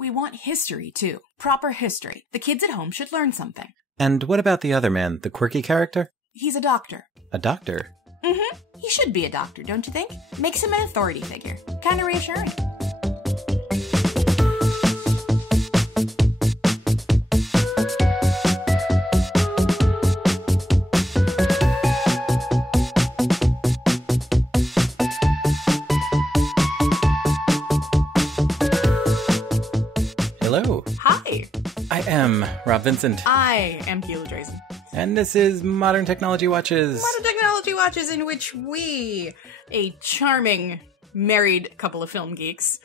We want history, too. Proper history. The kids at home should learn something. And what about the other man, the quirky character? He's a doctor. A doctor? Mm-hmm. He should be a doctor, don't you think? Makes him an authority figure. Kind of reassuring. Hello. Hi. I am Rob Vincent. I am Gila Drazen. And this is Modern Technology Watches. Modern Technology Watches, in which we, a charming married couple of film geeks,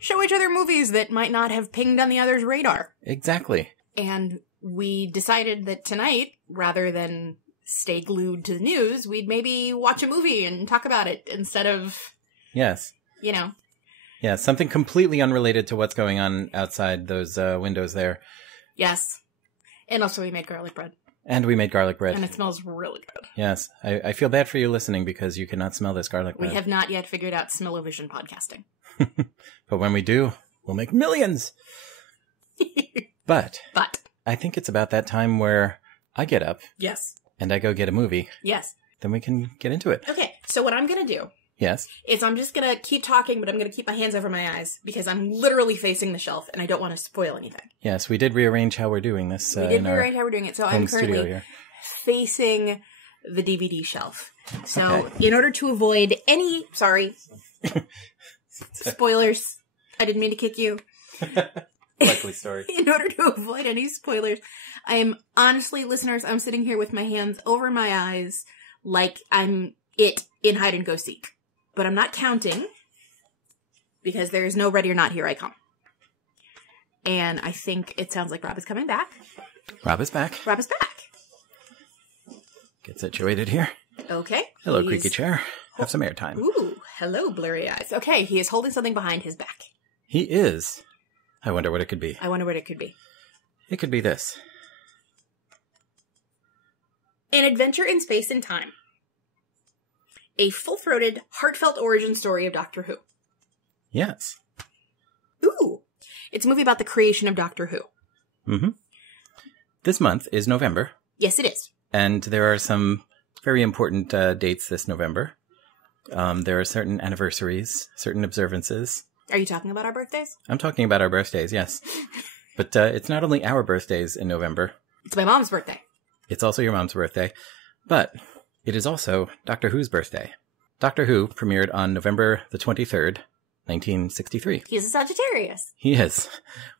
show each other movies that might not have pinged on the other's radar. Exactly. And we decided that tonight, rather than stay glued to the news, we'd maybe watch a movie and talk about it instead of, Yes. you know. Yeah, something completely unrelated to what's going on outside those windows there. Yes. And also we made garlic bread. And we made garlic bread. And it smells really good. Yes. I feel bad for you listening because you cannot smell this garlic bread. We have not yet figured out smell-o-vision podcasting. But when we do, we'll make millions. But I think it's about that time where I get up. Yes. And I go get a movie. Yes. Then we can get into it. Okay, so what I'm going to do. Yes. Is I'm just going to keep talking, but I'm going to keep my hands over my eyes because I'm literally facing the shelf and I don't want to spoil anything. Yes, we did rearrange how we're doing this. We did rearrange how we're doing it. So I'm currently facing the DVD shelf. So in order to avoid any, spoilers, I didn't mean to kick you. Likely story. In order to avoid any spoilers, I am honestly, listeners, I'm sitting here with my hands over my eyes like I'm it in hide and go seek. But I'm not counting because there is no ready or not, here I come. And I think it sounds like Rob is coming back. Rob is back. Rob is back. Get situated here. Okay. Hello, creaky chair. Have some airtime. Ooh, hello, blurry eyes. Okay, he is holding something behind his back. He is. I wonder what it could be. I wonder what it could be. It could be this. An adventure in space and time. A full-throated, heartfelt origin story of Doctor Who. Yes. Ooh. It's a movie about the creation of Doctor Who. Mm-hmm. This month is November. Yes, it is. And there are some very important dates this November. There are certain anniversaries, certain observances. Are you talking about our birthdays? I'm talking about our birthdays, yes. But it's not only our birthdays in November. It's my mom's birthday. It's also your mom's birthday. But it is also Doctor Who's birthday. Doctor Who premiered on November the 23rd, 1963. He's a Sagittarius. He is.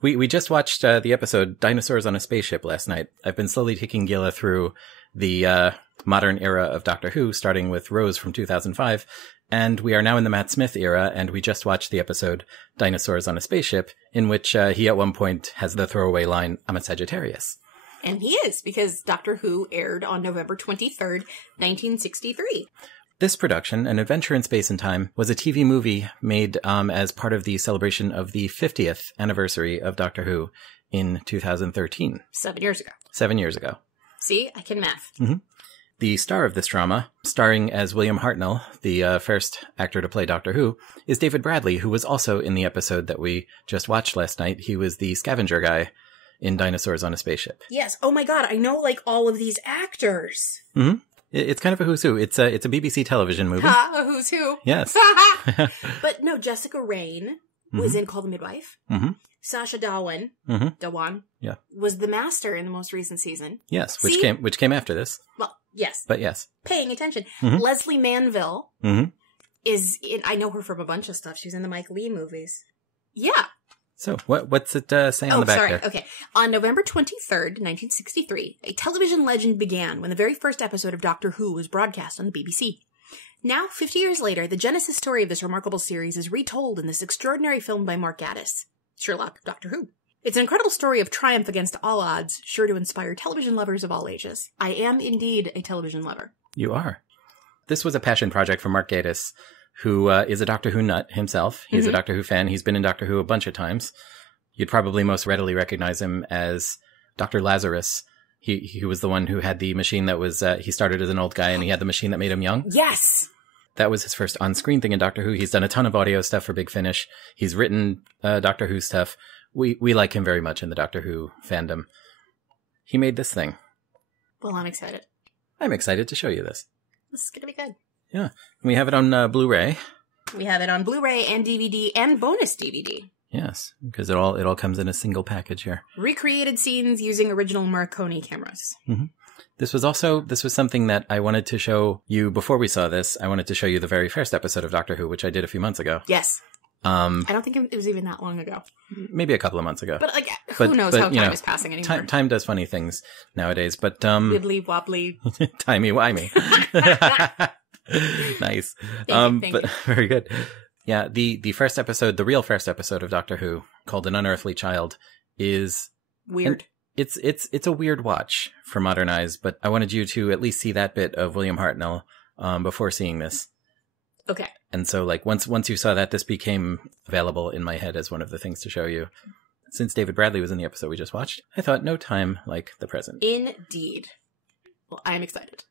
We just watched the episode Dinosaurs on a Spaceship last night. I've been slowly taking Gila through the modern era of Doctor Who, starting with Rose from 2005. And we are now in the Matt Smith era, and we just watched the episode Dinosaurs on a Spaceship, in which he at one point has the throwaway line, "I'm a Sagittarius." And he is, because Doctor Who aired on November 23rd, 1963. This production, An Adventure in Space and Time, was a TV movie made as part of the celebration of the 50th anniversary of Doctor Who in 2013. 7 years ago. 7 years ago. See, I can math. Mm-hmm. The star of this drama, starring as William Hartnell, the first actor to play Doctor Who, is David Bradley, who was also in the episode that we just watched last night. He was the scavenger guy in Dinosaurs on a Spaceship. Yes. Oh my god, I know all of these actors. Mm-hmm. It's kind of a who's who. It's a BBC television movie. A who's who. Yes. But no, Jessica Raine was in Call the Midwife. Mm-hmm. Sacha Dhawan, yeah, was the master in the most recent season. Yes, which came after this. Well, yes. But yes. Paying attention. Leslie Manville is in, I know her from a bunch of stuff. She's in the Mike Leigh movies. Yeah. So, what's it say on the back there? Okay. On November 23rd, 1963, a television legend began when the very first episode of Doctor Who was broadcast on the BBC. Now, 50 years later, the genesis story of this remarkable series is retold in this extraordinary film by Mark Gatiss, Sherlock, Doctor Who. It's an incredible story of triumph against all odds, sure to inspire television lovers of all ages. I am indeed a television lover. You are. This was a passion project for Mark Gatiss, who is a Doctor Who nut himself. He's a Doctor Who fan. He's been in Doctor Who a bunch of times. You'd probably most readily recognize him as Dr. Lazarus. He was the one who had the machine that was, he started as an old guy and he had the machine that made him young. Yes! That was his first on-screen thing in Doctor Who. He's done a ton of audio stuff for Big Finish. He's written Doctor Who stuff. we like him very much in the Doctor Who fandom. He made this thing. Well, I'm excited. I'm excited to show you this. This is going to be good. Yeah. We have it on Blu-ray. We have it on Blu-ray and DVD and bonus DVD. Yes, because it all comes in a single package here. Recreated scenes using original Marconi cameras. Mm-hmm. This was something that I wanted to show you before we saw this. I wanted to show you the very first episode of Doctor Who, which I did a few months ago. Yes. I don't think it was even that long ago. Maybe a couple of months ago. But who knows how time is passing anymore. Time does funny things nowadays, but wibbly wobbly. Timey-wimey. Nice. Thank you. Very good. Yeah, the first episode, the real first episode of Doctor Who, called An Unearthly Child, is weird. It's a weird watch for modern eyes, but I wanted you to at least see that bit of William Hartnell before seeing this. Okay. And so, like, once you saw that, this became available in my head as one of the things to show you. Since David Bradley was in the episode we just watched, I thought no time like the present. Indeed. Well, I'm excited.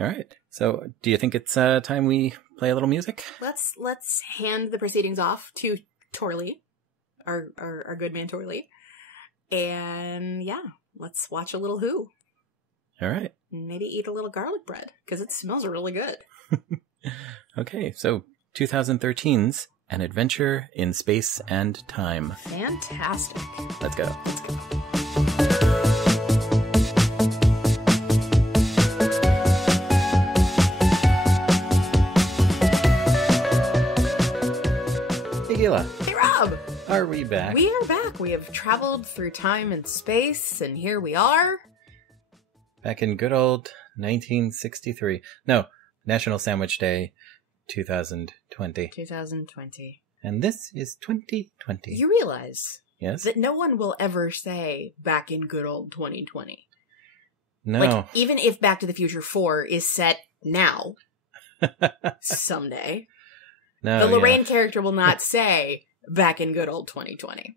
All right. So, do you think it's time we play a little music? Let's hand the proceedings off to Torley, our good man Torley, and yeah, let's watch a little Who. All right. Maybe eat a little garlic bread because it smells really good. Okay, so 2013's An Adventure in Space and Time. Fantastic. Let's go. Hey, Gila. Hey, Rob. Are we back? We are back. We have traveled through time and space, and here we are. Back in good old 1963. No, National Sandwich Day, 2020. 2020. And this is 2020. You realize yes? that no one will ever say back in good old 2020. No. Like, even if Back to the Future 4 is set now, someday, no, the Lorraine character will not say back in good old 2020.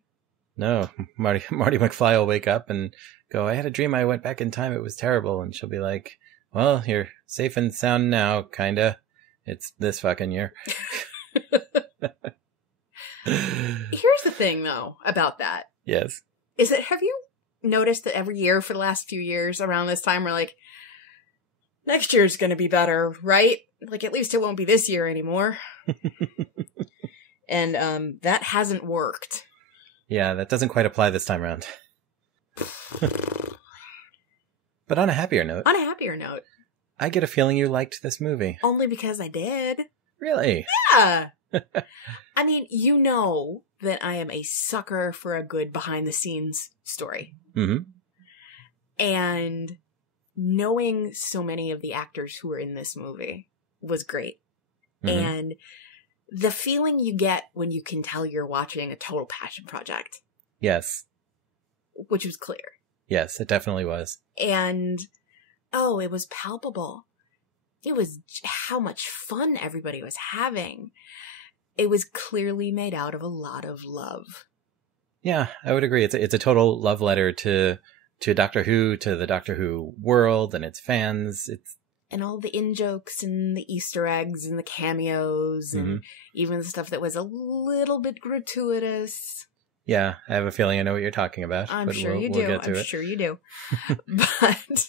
No, Marty McFly will wake up and go, I had a dream I went back in time. It was terrible. And she'll be like, well, you're safe and sound now, kinda. It's this fucking year. Here's the thing, though, about that. Yes. Is that, have you noticed that every year for the last few years around this time, we're like, next year's gonna be better, right? Like, at least it won't be this year anymore. And, that hasn't worked. Yeah, that doesn't quite apply this time around. But on a happier note. On a happier note. I get a feeling you liked this movie. Only because I did. Really? Yeah. I mean, you know that I am a sucker for a good behind-the-scenes story. Mm-hmm. And knowing so many of the actors who were in this movie was great. Mm-hmm. And the feeling you get when you can tell you're watching a total passion project. Yes. Which was clear. Yes, it definitely was. And, oh, it was palpable. It was how much fun everybody was having. It was clearly made out of a lot of love. Yeah, I would agree. It's a total love letter to Doctor Who, to the Doctor Who world and its fans. And all the in-jokes and the Easter eggs and the cameos and even the stuff that was a little bit gratuitous. Yeah, I have a feeling I know what you're talking about. I'm sure you do. I'm sure you do. But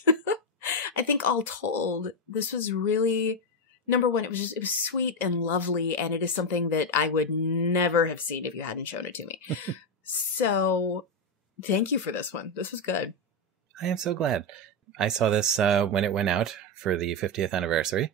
I think all told, this was really, number one, it was sweet and lovely, and it is something that I would never have seen if you hadn't shown it to me. So, thank you for this one. This was good. I am so glad. I saw this when it went out for the 50th anniversary,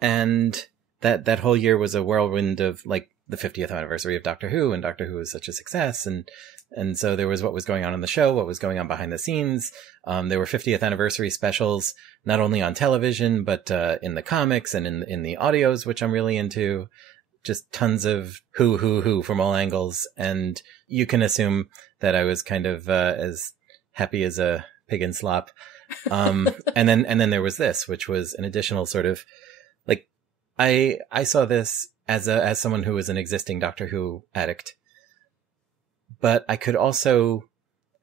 and that whole year was a whirlwind of, like, the 50th anniversary of Doctor Who, and Doctor Who was such a success, and so there was what was going on in the show, what was going on behind the scenes. There were 50th anniversary specials, not only on television, but in the comics and in the audios, which I'm really into. Just tons of who from all angles, and you can assume that I was kind of as happy as a pig in slop. And then there was this, which was an additional sort of, like, I saw this as someone who was an existing Doctor Who addict, but I could also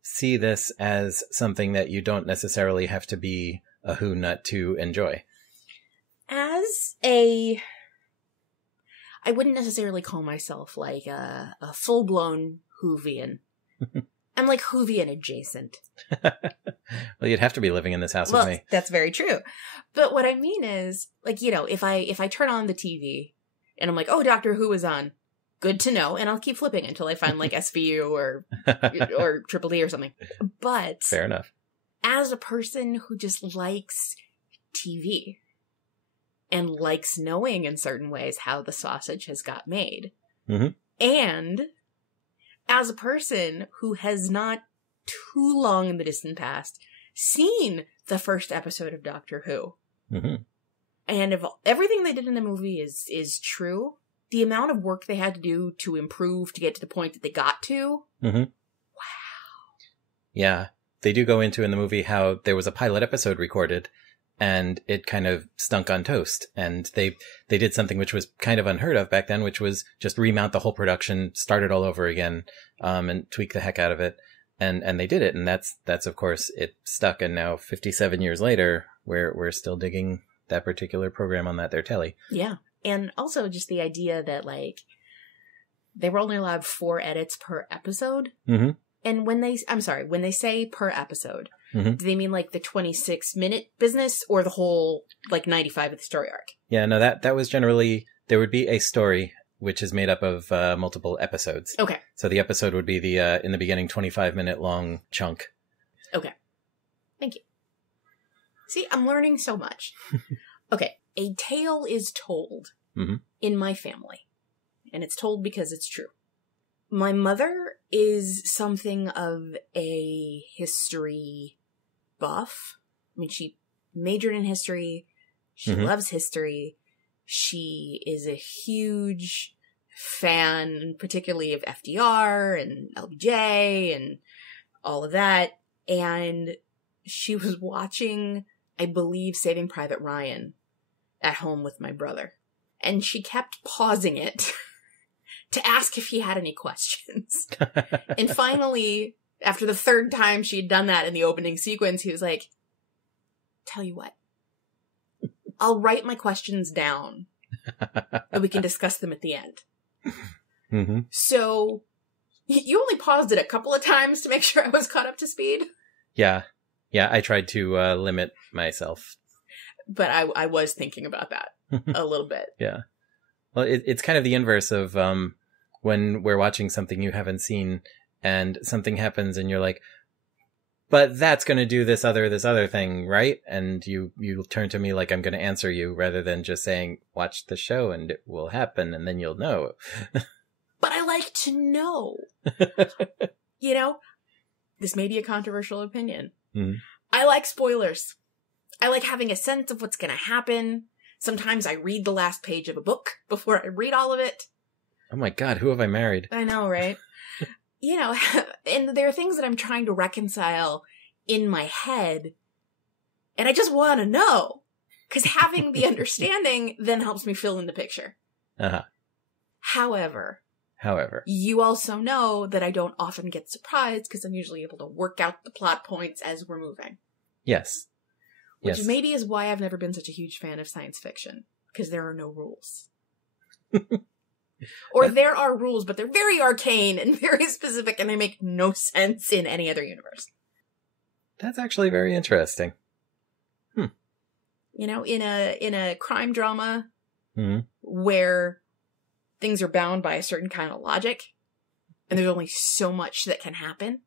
see this as something that you don't necessarily have to be a Who nut to enjoy. I wouldn't necessarily call myself like a full-blown Whovian. I'm like Whovian adjacent. Well, you'd have to be living in this house with me. That's very true. But what I mean is, like, you know, if I turn on the TV and I'm like, oh, Doctor Who is on, good to know, and I'll keep flipping until I find like SVU or Triple D or something. But fair enough. As a person who just likes TV and likes knowing in certain ways how the sausage has got made, and as a person who has not too long in the distant past seen the first episode of Doctor Who, and if everything they did in the movie is true, the amount of work they had to do to improve to get to the point that they got to, wow. Yeah, they do go into in the movie how there was a pilot episode recorded and it kind of stunk on toast. And they did something which was kind of unheard of back then, which was just remount the whole production, start it all over again, and tweak the heck out of it. And they did it. And that's of course, it stuck. And now 57 years later, we're still digging that particular program on that there telly. Yeah. And also just the idea that, like, they were only allowed 4 edits per episode. And when they say per episode, do they mean like the 26-minute business or the whole, like, 95 of the story arc? Yeah, no, that was generally, there would be a story which is made up of multiple episodes. Okay. So the episode would be the, in the beginning, 25-minute long chunk. Okay. Thank you. See, I'm learning so much. Okay. A tale is told in my family, and it's told because it's true. My mother is something of a history buff. I mean, she majored in history. She loves history. She is a huge fan, particularly of FDR and LBJ and all of that. And she was watching, I believe, Saving Private Ryan at home with my brother. And she kept pausing it to ask if he had any questions. And finally, after the 3rd time she had done that in the opening sequence, he was like, tell you what, I'll write my questions down and we can discuss them at the end. So you only paused it a couple of times to make sure I was caught up to speed. Yeah. Yeah, I tried to limit myself. But I was thinking about that a little bit. Yeah. Well, it's kind of the inverse of when we're watching something you haven't seen and something happens and you're like, but that's going to do this other thing, right? And you turn to me like I'm going to answer you rather than just saying, watch the show and it will happen and then you'll know. But I like to know. You know, this may be a controversial opinion. I like spoilers. I like having a sense of what's going to happen. Sometimes I read the last page of a book before I read all of it. Oh my God, who have I married? I know, right? You know, and there are things that I'm trying to reconcile in my head, and I just want to know. Because having the understanding then helps me fill in the picture. However, you also know that I don't often get surprised because I'm usually able to work out the plot points as we're moving. Yes. Which maybe is why I've never been such a huge fan of science fiction. Because there are no rules. Or there are rules, but they're very arcane and very specific, and they make no sense in any other universe. That's actually very interesting. You know, in a crime drama where things are bound by a certain kind of logic, and there's only so much that can happen.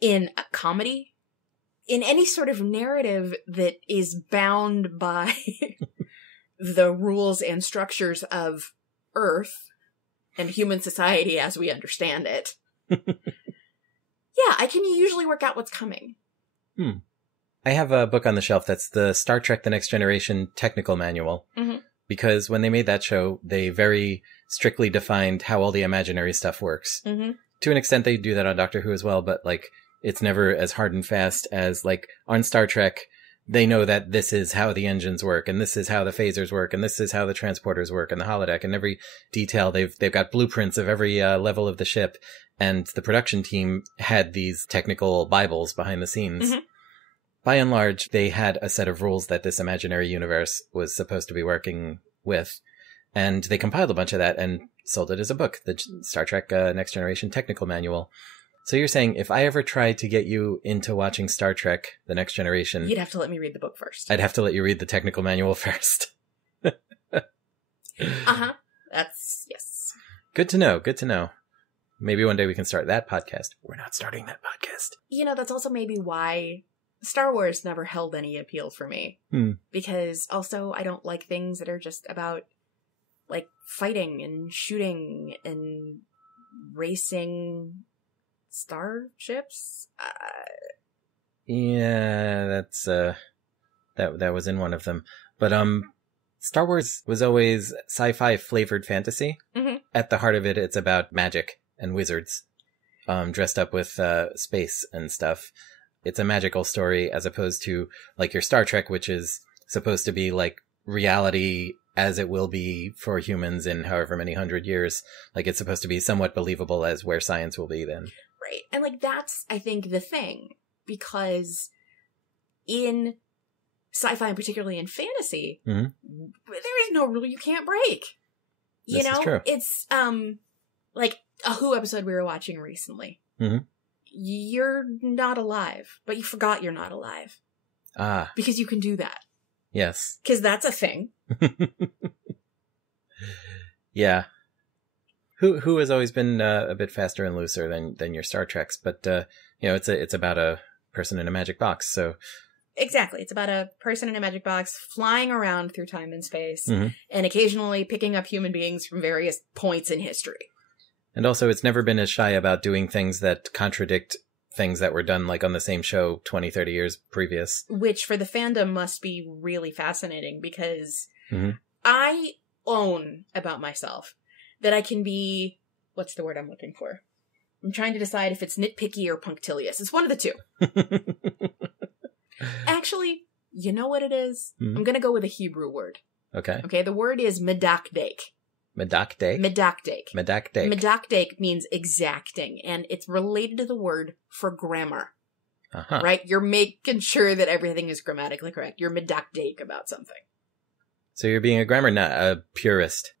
In a comedy, in any sort of narrative that is bound by the rules and structures of Earth and human society as we understand it. Yeah, I can usually work out what's coming. I have a book on the shelf that's the Star Trek The Next Generation technical manual. Because when they made that show, they very strictly defined how all the imaginary stuff works. To an extent, they do that on Doctor Who as well, but like, it's never as hard and fast as like on Star Trek. They know that this is how the engines work, and this is how the phasers work, and this is how the transporters work, and the holodeck, and every detail. They've got blueprints of every level of the ship, and the production team had these technical Bibles behind the scenes. By and large, they had a set of rules that this imaginary universe was supposed to be working with, and they compiled a bunch of that and sold it as a book, the Star Trek Next Generation Technical Manual. So you're saying if I ever tried to get you into watching Star Trek The Next Generation... You'd have to let me read the book first. I'd have to let you read the technical manual first. Uh-huh. That's... Yes. Good to know. Good to know. Maybe one day we can start that podcast. We're not starting that podcast. You know, that's also maybe why Star Wars never held any appeal for me. Because also I don't like things that are just about, like, fighting and shooting and racing... starships? Yeah, that's that was in one of them. But Star Wars was always sci-fi-flavored fantasy. Mm-hmm. At the heart of it, it's about magic and wizards dressed up with space and stuff. It's a magical story as opposed to like your Star Trek, which is supposed to be like reality as it will be for humans in however many 100 years. Like it's supposed to be somewhat believable as where science will be then. Right. And like that's, I think, the thing. Because in sci-fi and particularly in fantasy, there is no rule you can't break. You know? Is true. It's like a Who episode we were watching recently. Mm-hmm. You're not alive, but you forgot you're not alive. Ah. Because you can do that. Yes. Because that's a thing. Yeah. Who has always been a bit faster and looser than your Star Treks, but you know, it's about a person in a magic box, so exactly, it's about a person in a magic box flying around through time and space, and occasionally picking up human beings from various points in history. And also, it's never been as shy about doing things that contradict things that were done like on the same show 20, 30 years previous. Which for the fandom must be really fascinating because I own about myself that I can be, what's the word I'm looking for? I'm trying to decide if it's nitpicky or punctilious. It's one of the two. Actually, you know what it is? I'm going to go with a Hebrew word. Okay. Okay, the word is medakdek. Medakdek? Medakdek. Medakdek. Medakdek means exacting, and it's related to the word for grammar. Uh-huh. Right? You're making sure that everything is grammatically correct. You're medakdek about something. So you're being a grammar purist.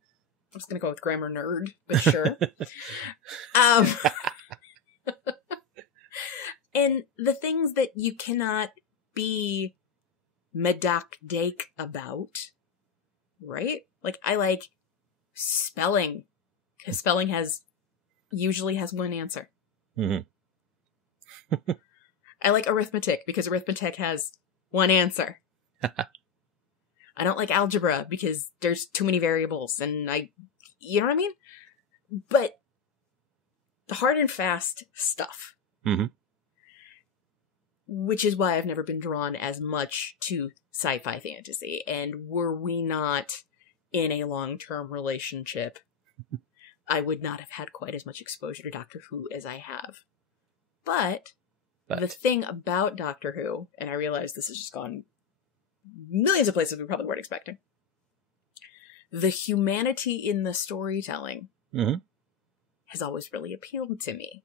I'm just going to go with grammar nerd, but sure. And the things that you cannot be medakdek about, right? Like, I like spelling, because spelling usually has one answer. Mm-hmm. I like arithmetic, because arithmetic has one answer. I don't like algebra because there's too many variables and you know what I mean? But the hard and fast stuff, which is why I've never been drawn as much to sci-fi fantasy. And were we not in a long-term relationship, I would not have had quite as much exposure to Doctor Who as I have. But the thing about Doctor Who, and I realize this has just gone millions of places we probably weren't expecting. The humanity in the storytelling has always really appealed to me.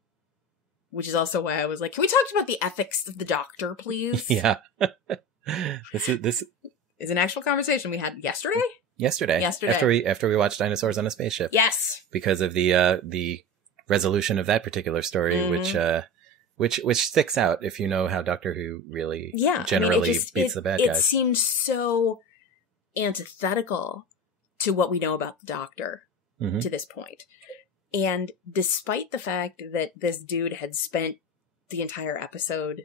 Which is also why I was like, can we talk about the ethics of the Doctor, please? Yeah. This is an actual conversation we had yesterday? Yesterday. After we watched Dinosaurs on a Spaceship. Yes. Because of the resolution of that particular story, which sticks out if you know how Doctor Who really generally beats the bad guys. It seems so antithetical to what we know about the Doctor to this point. And despite the fact that this dude had spent the entire episode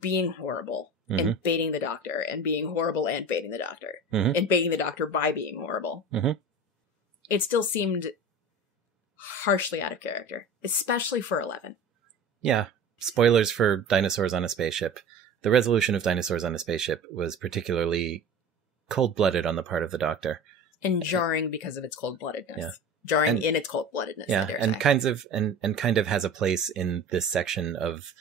being horrible and baiting the Doctor and being horrible and baiting the Doctor and baiting the Doctor by being horrible, it still seemed harshly out of character, especially for 11. Yeah. Spoilers for Dinosaurs on a Spaceship. The resolution of Dinosaurs on a Spaceship was particularly cold-blooded on the part of the Doctor. And jarring because of its cold-bloodedness. Yeah. Jarring in its cold-bloodedness. Yeah, and kind of has a place in this section of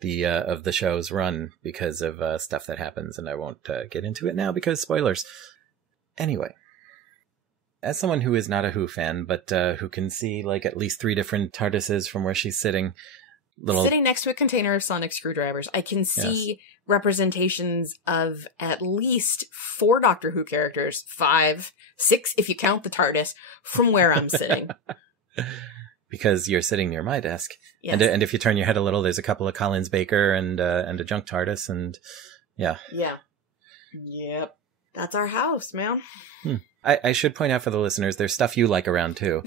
the show's run because of stuff that happens, and I won't get into it now because spoilers. Anyway, as someone who is not a Who fan, but who can see like at least 3 different TARDISes from where she's sitting, sitting next to a container of sonic screwdrivers, I can see representations of at least 4 Doctor Who characters, 5, 6 if you count the TARDIS, from where I'm sitting. Because you're sitting near my desk. Yes. And if you turn your head a little, there's a couple of Collins Baker and a junk TARDIS, and yeah. Yeah. Yep. That's our house, man. I should point out for the listeners, there's stuff you like around too.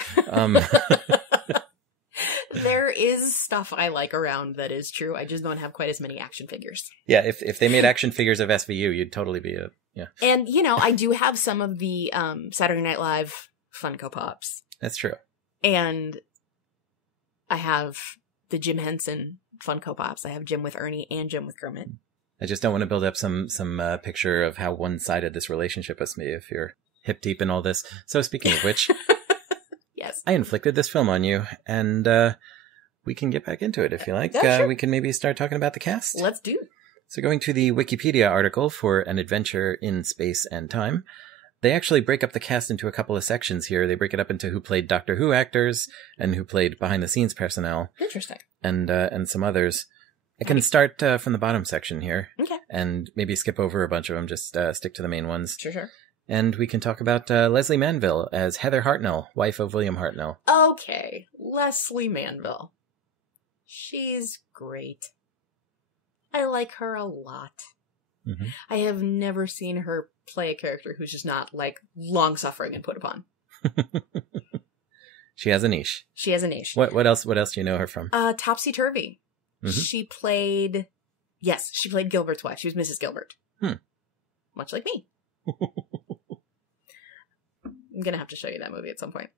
There is stuff I like around, that is true. I just don't have quite as many action figures. Yeah, if they made action figures of SVU, you'd totally be yeah. And, I do have some of the Saturday Night Live Funko Pops. That's true. And I have the Jim Henson Funko Pops. I have Jim with Ernie and Jim with Kermit. I just don't want to build up some picture of how one-sided this relationship must be if you're hip deep in all this. So speaking of which... Yes. I inflicted this film on you, and we can get back into it if you like. Sure. We can maybe start talking about the cast. Let's do it. So going to the Wikipedia article for An Adventure in Space and Time, they actually break up the cast into a couple of sections here. They break it up into who played Doctor Who actors and who played behind-the-scenes personnel. Interesting. And some others. I can start from the bottom section here. Okay. And maybe skip over a bunch of them, just stick to the main ones. Sure. And we can talk about Leslie Manville as Heather Hartnell, wife of William Hartnell. Okay, Leslie Manville. She's great. I like her a lot. Mm-hmm. I have never seen her play a character who's just not, long-suffering and put upon. She has a niche. She has a niche. What else do you know her from? Topsy-Turvy. Mm-hmm. She played Gilbert's wife. She was Mrs. Gilbert. Much like me. I'm gonna have to show you that movie at some point.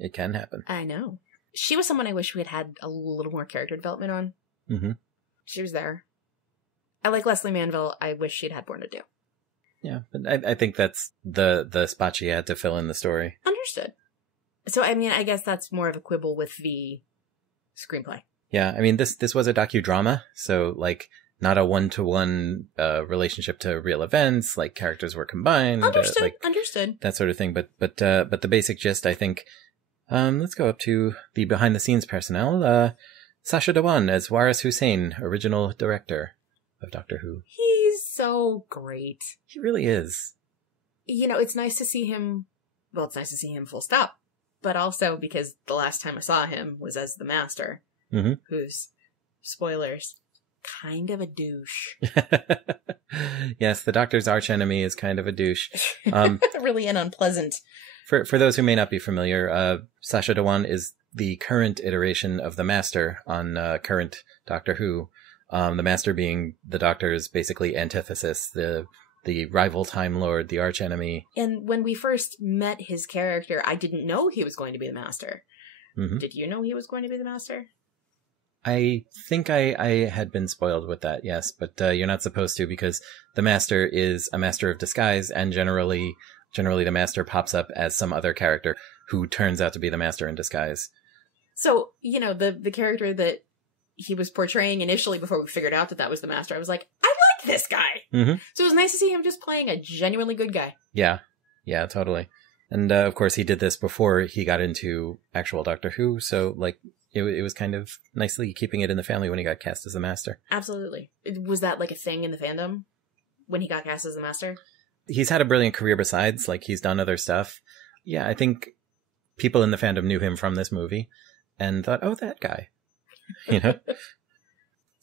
It can happen. I know. She was someone I wish we had a little more character development on. Mm-hmm. She was there. I like Leslie Manville. I wish she'd had more to do. Yeah, but I think that's the spot she had to fill in the story. Understood. So, I guess that's more of a quibble with the screenplay. Yeah, this was a docudrama, so, not a one-to-one relationship to real events, characters were combined. Understood. That sort of thing, but the basic gist, I think, let's go up to the behind-the-scenes personnel. Sacha Dhawan as Waris Hussein, original director of Doctor Who. He's so great. He really is. It's nice to see him, it's nice to see him full stop, but also because the last time I saw him was as the Master, who's, spoilers, kind of a douche. Yes, the Doctor's archenemy is kind of a douche. Really an unpleasant. For those who may not be familiar, Sacha Dhawan is the current iteration of the Master on current Doctor Who. The Master being the Doctor's basically antithesis, the rival Time Lord, the archenemy. And when we first met his character, I didn't know he was going to be the Master. Mm-hmm. Did you know he was going to be the Master? I think I had been spoiled with that, yes, but you're not supposed to, because the Master is a master of disguise, and generally the Master pops up as some other character who turns out to be the Master in disguise. So, the character that he was portraying initially before we figured out that was the Master, I was like, I like this guy! Mm-hmm. So it was nice to see him just playing a genuinely good guy. Yeah, totally. And of course he did this before he got into actual Doctor Who, so, it was kind of nicely keeping it in the family when he got cast as the Master. Absolutely. Was that a thing in the fandom when he got cast as the Master? He's had a brilliant career besides, he's done other stuff. Yeah, I think people in the fandom knew him from this movie and thought, oh, that guy. Let's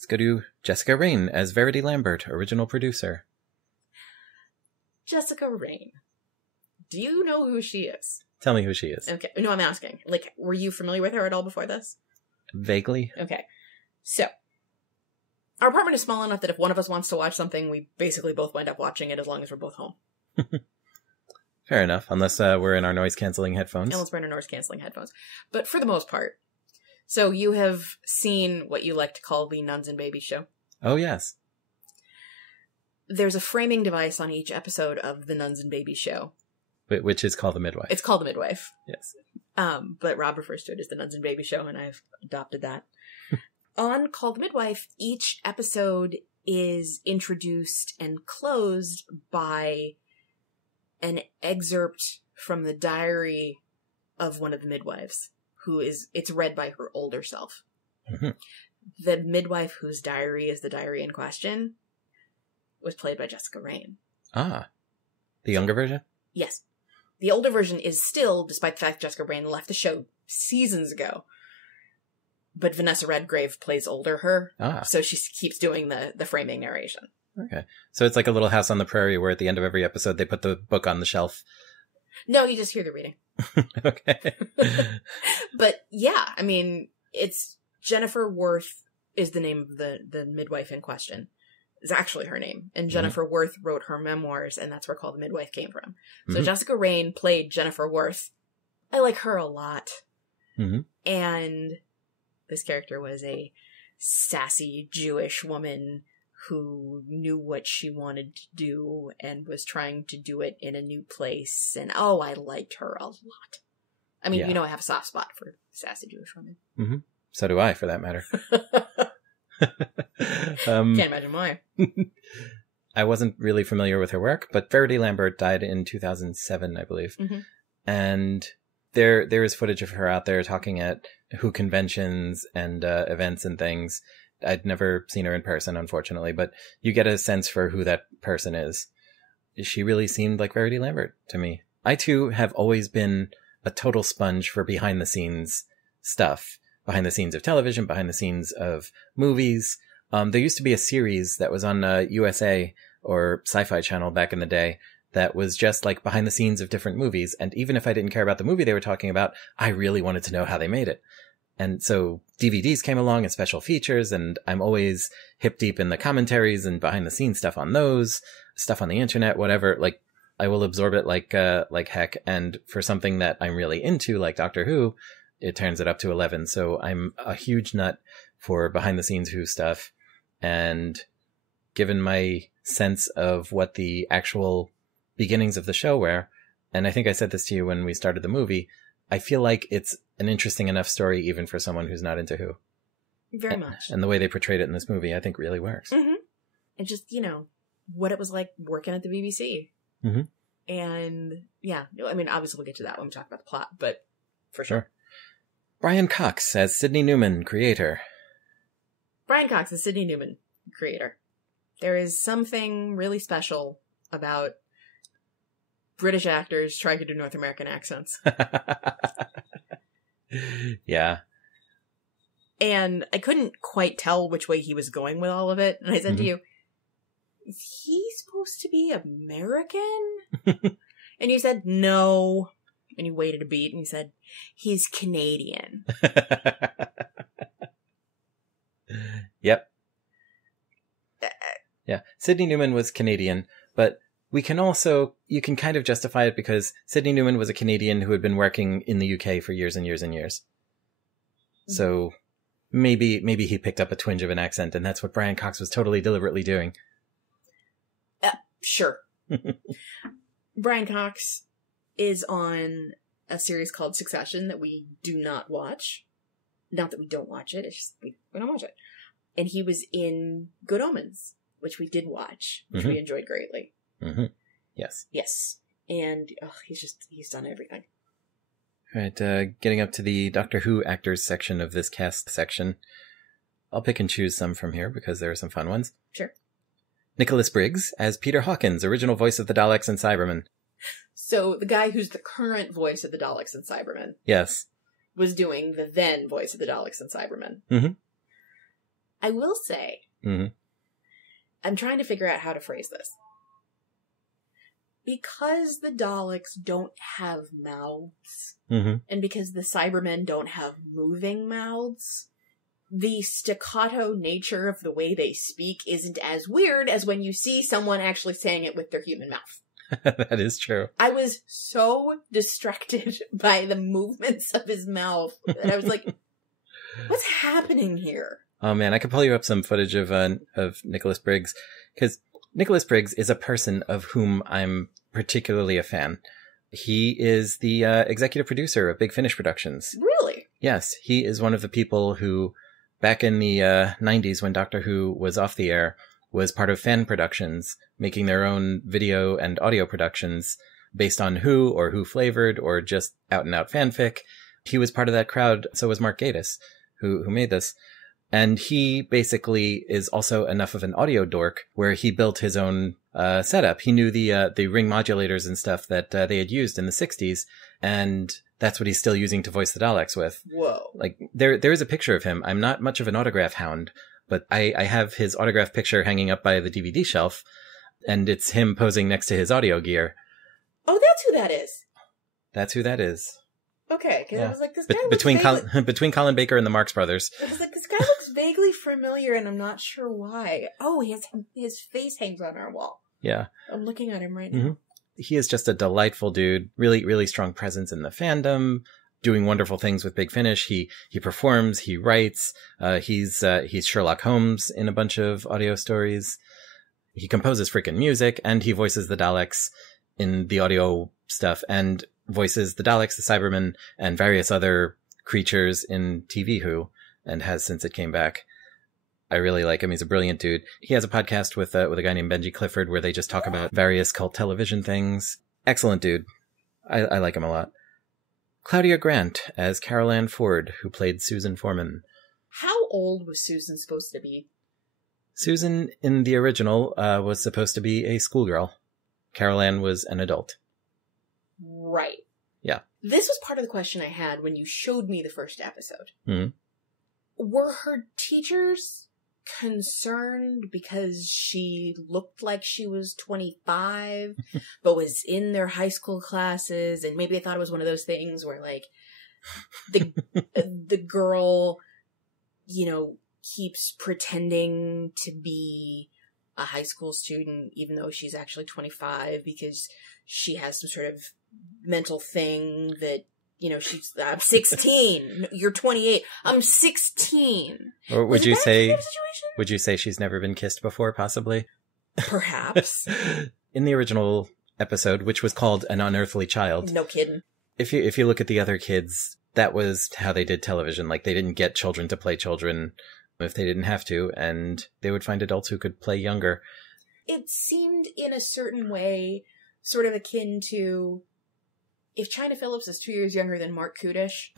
go to Jessica Raine as Verity Lambert, original producer. Jessica Raine. Do you know who she is? Tell me who she is. Okay. No, I'm asking. Were you familiar with her at all before this? Vaguely. Okay. So, our apartment is small enough that if one of us wants to watch something, we basically both wind up watching it as long as we're both home. Fair enough. Unless we're in our noise-canceling headphones. Unless we're in our noise-canceling headphones. But for the most part. So, you have seen what you like to call the Nuns and Babies show. Oh, yes. There's a framing device on each episode of the Nuns and Babies show. Which is called The Midwife. It's called The Midwife. Yes. But Rob refers to it as the Nuns and Babies show, and I've adopted that. On Called The Midwife, each episode is introduced and closed by an excerpt from the diary of one of the midwives, it's read by her older self. Mm-hmm. The midwife whose diary is the diary in question was played by Jessica Raine. Ah. The younger version? Yes. The older version is still, despite the fact Jessica Raine left the show seasons ago, but Vanessa Redgrave plays older her, so she keeps doing the framing narration. Okay. So it's like a Little House on the Prairie where at the end of every episode they put the book on the shelf. No, you just hear the reading. Okay. But yeah, I mean, it's Jennifer Worth is the name of the midwife in question. It's actually her name. And Jennifer Worth wrote her memoirs, and that's where Call the Midwife came from. So Jessica Raine played Jennifer Worth. I like her a lot. And this character was a sassy Jewish woman who knew what she wanted to do and was trying to do it in a new place. And I liked her a lot. I mean, I have a soft spot for sassy Jewish women. So do I, for that matter. Can't imagine why. I wasn't really familiar with her work, but Verity Lambert died in 2007, I believe. And there is footage of her out there talking at Who conventions and events and things. I'd never seen her in person, unfortunately, but you get a sense for who that person is. She really seemed like Verity Lambert to me. I, too, have always been a total sponge for behind-the-scenes stuff. Behind the scenes of television, behind the scenes of movies. There used to be a series that was on USA or Sci-Fi Channel back in the day that was just like behind the scenes of different movies. And even if I didn't care about the movie they were talking about, I really wanted to know how they made it. And so DVDs came along and special features, and I'm always hip deep in the commentaries and behind the scenes stuff on those, stuff on the internet, whatever. Like, I will absorb it like heck. And for something that I'm really into, like Doctor Who, it turns it up to 11. So I'm a huge nut for behind the scenes Who stuff. And given my sense of what the actual beginnings of the show were, and I think I said this to you when we started the movie, I feel like it's an interesting enough story even for someone who's not into Who. Very much. And the way they portrayed it in this movie, I think really works. And just, what it was like working at the BBC. And yeah, I mean, obviously we'll get to that when we talk about the plot, but for sure. Brian Cox as Sidney Newman, creator. Brian Cox is Sidney Newman, creator. There is something really special about British actors trying to do North American accents. Yeah. And I couldn't quite tell which way he was going with all of it. And I said to you, is he supposed to be American? And you said, no. And you waited a beat and you said, he's Canadian. Yep. Yeah. Sidney Newman was Canadian, but you can kind of justify it because Sidney Newman was a Canadian who had been working in the UK for years and years and years. So maybe he picked up a twinge of an accent, and that's what Brian Cox was totally deliberately doing. Sure. Brian Cox is on a series called Succession that we do not watch. Not that we don't watch it, it's just we don't watch it. And he was in Good Omens, which we did watch, which we enjoyed greatly. Yes. Yes. And he's done everything. All right, getting up to the Doctor Who actors section of this cast section. I'll pick and choose some from here because there are some fun ones. Sure. Nicholas Briggs as Peter Hawkins, original voice of the Daleks and Cybermen. So the guy who's the current voice of the Daleks and Cybermen. Yes. Was doing the then voice of the Daleks and Cybermen. I will say, I'm trying to figure out how to phrase this. Because the Daleks don't have mouths, and because the Cybermen don't have moving mouths, the staccato nature of the way they speak isn't as weird as when you see someone actually saying it with their human mouth. That is true. I was so distracted by the movements of his mouth that I was like, what's happening here? Oh man, I could pull you up some footage of Nicholas Briggs, because Nicholas Briggs is a person of whom I'm particularly a fan. He is the executive producer of Big Finish Productions. Really? Yes, he is one of the people who, back in the 90s when Doctor Who was off the air, was part of Fan Productions, making their own video and audio productions based on Who or Who flavored or just out-and-out fanfic. He was part of that crowd, so was Mark Gatiss, who made this. And he basically is also enough of an audio dork where he built his own setup. He knew the ring modulators and stuff that they had used in the 60s, and that's what he's still using to voice the Daleks with. Whoa. Like, there is a picture of him. I'm not much of an autograph hound, but I have his autograph picture hanging up by the DVD shelf, and it's him posing next to his audio gear. Oh, that's who that is. That's who that is. Okay, because I was like, this guy between Colin Baker and the Marx Brothers. I was like, this guy looks vaguely familiar, and I'm not sure why. Oh, his face hangs on our wall. Yeah. I'm looking at him right now. He is just a delightful dude. Really, really strong presence in the fandom. Doing wonderful things with Big Finish. He performs. He writes. He's Sherlock Holmes in a bunch of audio stories. He composes freaking music, and he voices the Daleks in the audio stuff, and voices the Daleks, the Cybermen, and various other creatures in TV Who, and has since it came back. I really like him. He's a brilliant dude. He has a podcast with a guy named Benji Clifford where they just talk about various cult television things. Excellent dude. I like him a lot. Claudia Grant as Carol Ann Ford, who played Susan Foreman. How old was Susan supposed to be? Susan, in the original, was supposed to be a schoolgirl. Carol Ann was an adult. Right. Yeah. This was part of the question I had when you showed me the first episode. Mm-hmm. Were her teachers concerned because she looked like she was 25, but was in their high school classes, and maybe they thought it was one of those things where, like, the girl, you know, keeps pretending to be a high school student even though she's actually 25 because she has some sort of mental thing that, you know, I'm 16. You're 28. I'm 16. Or would you say she's never been kissed before, possibly? Perhaps. In the original episode, which was called An Unearthly Child. No kidding. If you look at the other kids, that was how they did television. Like, they didn't get children to play children if they didn't have to, and they would find adults who could play younger. It seemed in a certain way sort of akin to if China Phillips is 2 years younger than Mark Kudish.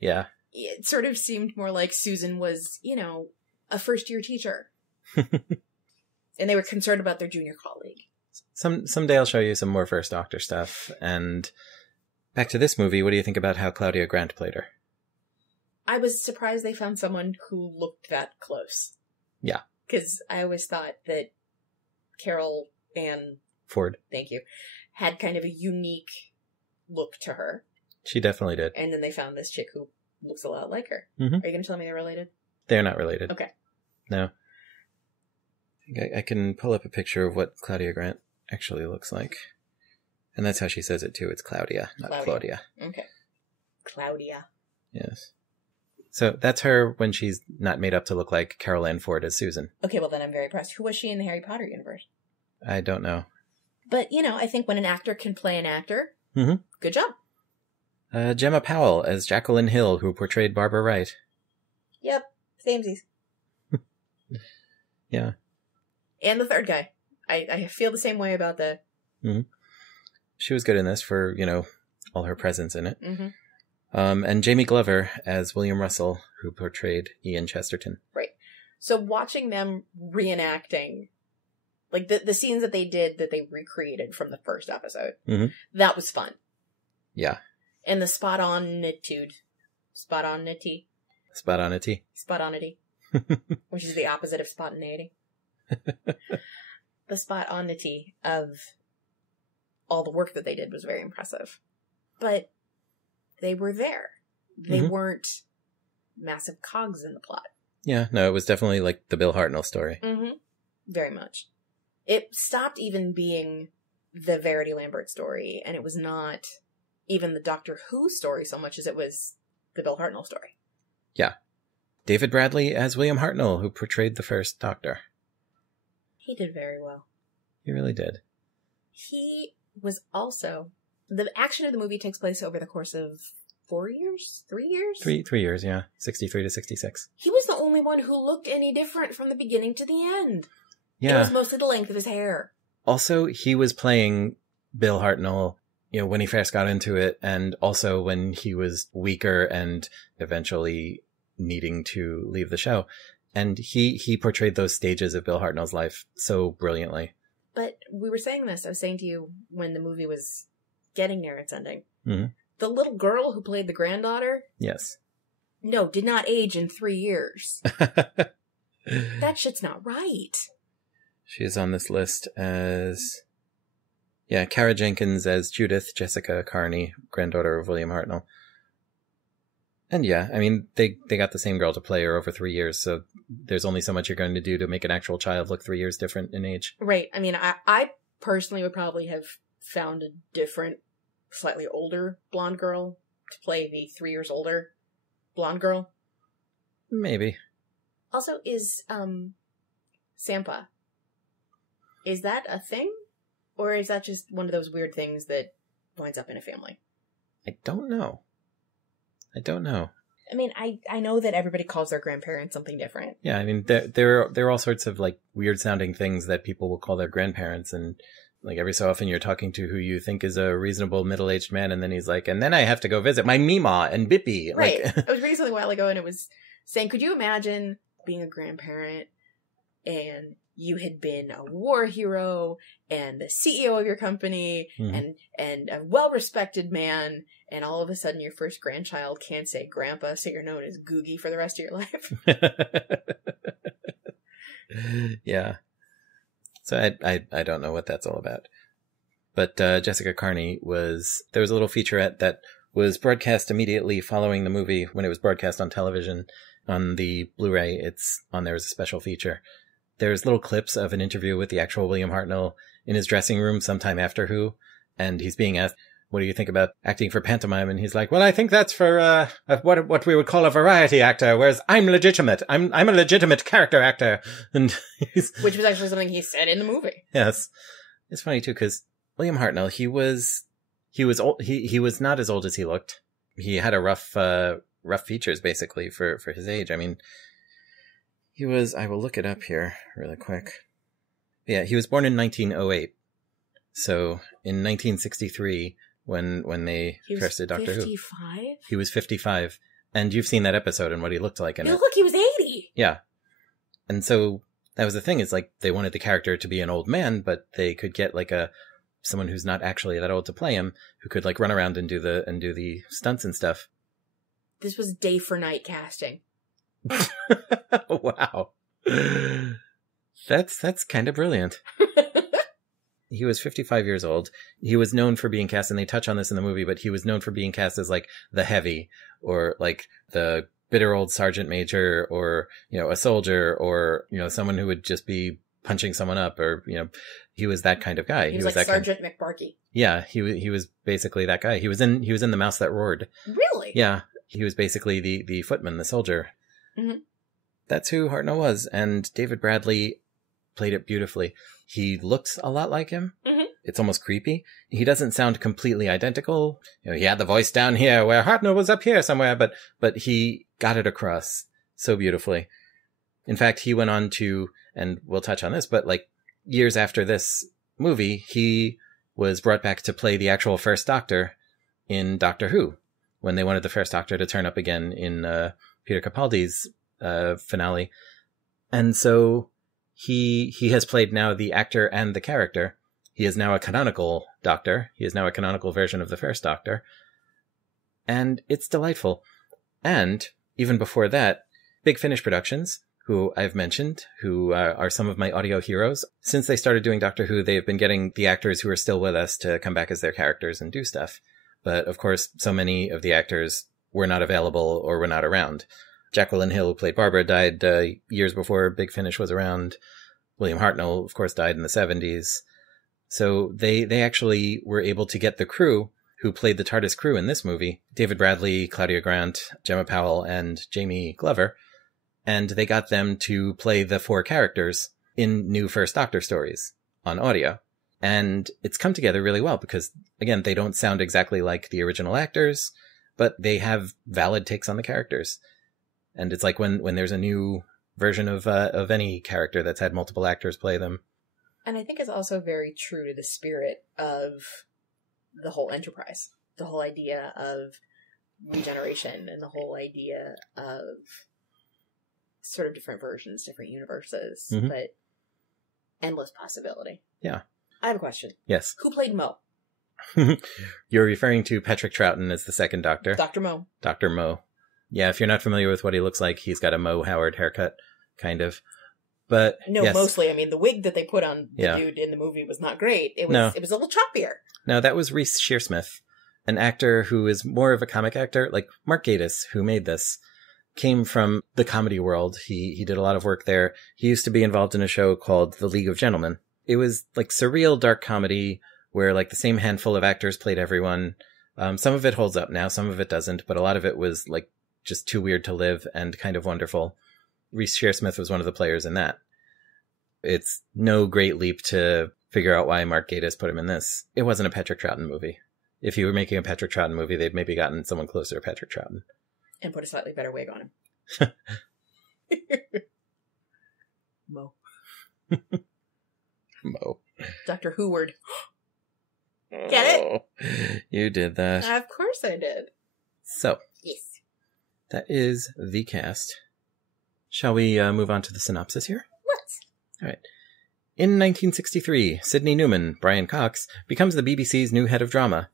Yeah. It sort of seemed more like Susan was, you know, a first-year teacher. And they were concerned about their junior colleague. Someday I'll show you some more First Doctor stuff. And back to this movie, what do you think about how Claudia Grant played her? I was surprised they found someone who looked that close. Yeah. Because I always thought that Carol Ann Ford, thank you, had kind of a unique look to her. She definitely did. And then they found this chick who looks a lot like her. Mm-hmm. Are you going to tell me they're related? They're not related. Okay. No. I can pull up a picture of what Claudia Grant actually looks like. And that's how she says it too. It's Claudia, not Claudia. Okay. Claudia. Yes. So that's her when she's not made up to look like Carol Ann Ford as Susan. Okay, well then I'm very impressed. Who was she in the Harry Potter universe? I don't know. But, you know, I think when an actor can play an actor, good job. Gemma Powell as Jacqueline Hill, who portrayed Barbara Wright. Yep, samesies. Yeah. And the third guy. I feel the same way about that. Mm-hmm. She was good in this for, you know, all her presence in it. Mm-hmm. And Jamie Glover as William Russell, who portrayed Ian Chesterton. Right. So watching them reenacting, like the scenes that they did that they recreated from the first episode, that was fun. Yeah. And the spot-on-nitude, spot-on-nity, which is the opposite of spontaneity. The spot-on-nity of all the work that they did was very impressive. But they were there. They weren't massive cogs in the plot. Yeah, no, it was definitely like the Bill Hartnell story. Mm-hmm. Very much. It stopped even being the Verity Lambert story, and it was not even the Doctor Who story so much as it was the Bill Hartnell story. Yeah. David Bradley as William Hartnell, who portrayed the first Doctor. He did very well. He really did. He was also... The action of the movie takes place over the course of 4 years? 3 years? 3 years, yeah. 63 to 66. He was the only one who looked any different from the beginning to the end. Yeah. It was mostly the length of his hair. Also, he was playing Bill Hartnell, you know, when he first got into it, and also when he was weaker and eventually needing to leave the show. And he portrayed those stages of Bill Hartnell's life so brilliantly. But we were saying this, I was saying to you when the movie was getting near its ending. Mm-hmm. The little girl who played the granddaughter? Yes. No, did not age in 3 years. That shit's not right. She is on this list as... Yeah, Kara Jenkins as Judith, Jessica Carney, granddaughter of William Hartnell. And yeah, I mean, they got the same girl to play her over 3 years, so there's only so much you're going to do to make an actual child look 3 years different in age. Right. I mean, I personally would probably have found a different, slightly older blonde girl to play the 3 years older blonde girl. Maybe. Also, is Sampa, is that a thing? Or is that just one of those weird things that winds up in a family? I don't know. I mean, I know that everybody calls their grandparents something different. Yeah, I mean, there are all sorts of, like, weird-sounding things that people will call their grandparents, and, like, every so often you're talking to who you think is a reasonable middle-aged man, and then he's like, and then I have to go visit my Mima and Bippy. Right. Like, I was reading something a while ago, and it was saying, could you imagine being a grandparent, and you had been a war hero, and the CEO of your company, mm-hmm. and a well-respected man, and all of a sudden your first grandchild can't say grandpa, so you're known as Googie for the rest of your life. Yeah. So I don't know what that's all about. But Jessica Carney there was a little featurette that was broadcast immediately following the movie when it was broadcast on television. On the Blu-ray, it's on there as a special feature. There's little clips of an interview with the actual William Hartnell in his dressing room sometime after Who, and he's being asked, what do you think about acting for pantomime? And he's like, well, I think that's for what we would call a variety actor, whereas I'm legitimate. I'm a legitimate character actor. And which was actually something he said in the movie. Yes. It's funny, too, because William Hartnell, he was old. He was not as old as he looked. He had a rough features, basically, for his age. I mean, I will look it up here really quick. Yeah, he was born in 1908. So in 1963, when they first did Doctor Who. 55? He was 55. And you've seen that episode and what he looked like in it. Look, he was 80! Yeah. And so that was the thing, is like they wanted the character to be an old man, but they could get like someone who's not actually that old to play him, who could like run around and do the stunts and stuff. This was day for night casting. Wow. That's kind of brilliant. He was 55 years old. He was known for being cast, and they touch on this in the movie, but he was known for being cast as like the heavy, or like the bitter old sergeant major, or, you know, a soldier, or, you know, someone who would just be punching someone up, or, you know, he was that kind of guy. He was like that Sergeant McBarkey. Yeah, he was basically that guy. He was in The Mouse That Roared. Really? Yeah, he was basically the footman, the soldier. Mm-hmm. That's who Hartnell was, and David Bradley played it beautifully. He looks a lot like him. Mm-hmm. It's almost creepy. He doesn't sound completely identical. You know, he had the voice down here where Hartnell was up here somewhere, but he got it across so beautifully. In fact, he went on to, and we'll touch on this, but like years after this movie, he was brought back to play the actual First Doctor in Doctor Who, when they wanted the First Doctor to turn up again in Peter Capaldi's finale. And so he has played now the actor and the character. He is now a canonical Doctor. He is now a canonical version of the First Doctor. And it's delightful. And even before that, Big Finish Productions, who I've mentioned, who are some of my audio heroes. Since they started doing Doctor Who, they've been getting the actors who are still with us to come back as their characters and do stuff. But of course, so many of the actors were not available or were not around. Jacqueline Hill, who played Barbara, died years before Big Finish was around. William Hartnell, of course, died in the 70s. So they actually were able to get the crew who played the TARDIS crew in this movie, David Bradley, Claudia Grant, Gemma Powell, and Jamie Glover, and they got them to play the 4 characters in new First Doctor stories on audio. And it's come together really well because, again, they don't sound exactly like the original actors, but they have valid takes on the characters. And it's like when there's a new version of any character that's had multiple actors play them. And I think it's also very true to the spirit of the whole enterprise. The whole idea of regeneration and the whole idea of sort of different versions, different universes, but endless possibility. Yeah. I have a question. Yes. Who played Mo? You're referring to Patrick Troughton as the second Doctor. Dr. Mo. Dr. Mo. Yeah, if you're not familiar with what he looks like, he's got a Mo Howard haircut, kind of. But no, yes. Mostly. I mean, the wig that they put on the dude in the movie was not great. It was a little choppier. No, that was Reese Shearsmith, an actor who is more of a comic actor. Like Mark Gatiss, who made this, came from the comedy world. He did a lot of work there. He used to be involved in a show called The League of Gentlemen. It was like surreal dark comedy where like the same handful of actors played everyone. Some of it holds up now, some of it doesn't, but a lot of it was like just too weird to live and kind of wonderful. Reese Shearsmith was one of the players in that. It's no great leap to figure out why Mark Gatiss put him in this. It wasn't a Patrick Troughton movie. If you were making a Patrick Troughton movie, they'd maybe gotten someone closer to Patrick Troughton. And put a slightly better wig on him. Mo. Mo. Dr. Who-word. Get it? You did that. Of course I did. So. Yes. That is the cast. Shall we move on to the synopsis here? Let's. All right. In 1963, Sidney Newman, Brian Cox, becomes the BBC's new head of drama.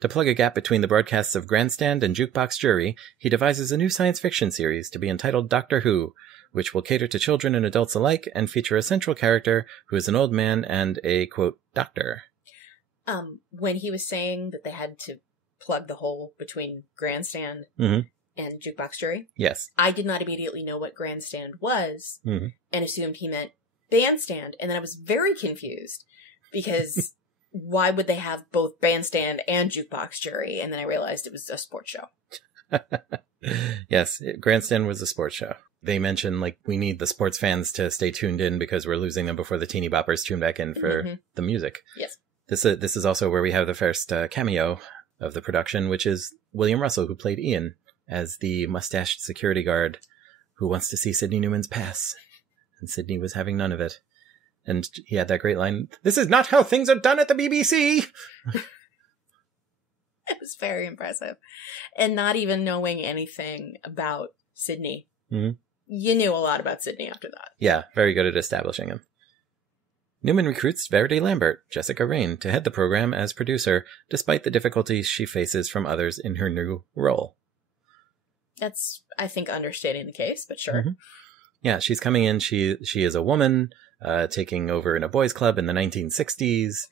To plug a gap between the broadcasts of Grandstand and Jukebox Jury, he devises a new science fiction series to be entitled Doctor Who, which will cater to children and adults alike and feature a central character who is an old man and a, quote, doctor. When he was saying that they had to plug the hole between Grandstand and Jukebox Jury, yes, I did not immediately know what Grandstand was and assumed he meant Bandstand, and then I was very confused because why would they have both Bandstand and Jukebox Jury? And then I realized it was a sports show. Yes, Grandstand was a sports show. They mentioned, like, we need the sports fans to stay tuned in because we're losing them before the teeny boppers tune back in for the music. Yes. This is also where we have the first cameo of the production, which is William Russell, who played Ian, as the mustached security guard who wants to see Sidney Newman's pass. And Sidney was having none of it. And he had that great line, "This is not how things are done at the BBC!" It was very impressive. And not even knowing anything about Sidney. You knew a lot about Sidney after that. Yeah, very good at establishing him. Newman recruits Verity Lambert, Jessica Raine, to head the program as producer, despite the difficulties she faces from others in her new role. That's, I think, understating the case, but sure. Yeah, she's coming in. She is a woman, taking over in a boys' club in the 1960s.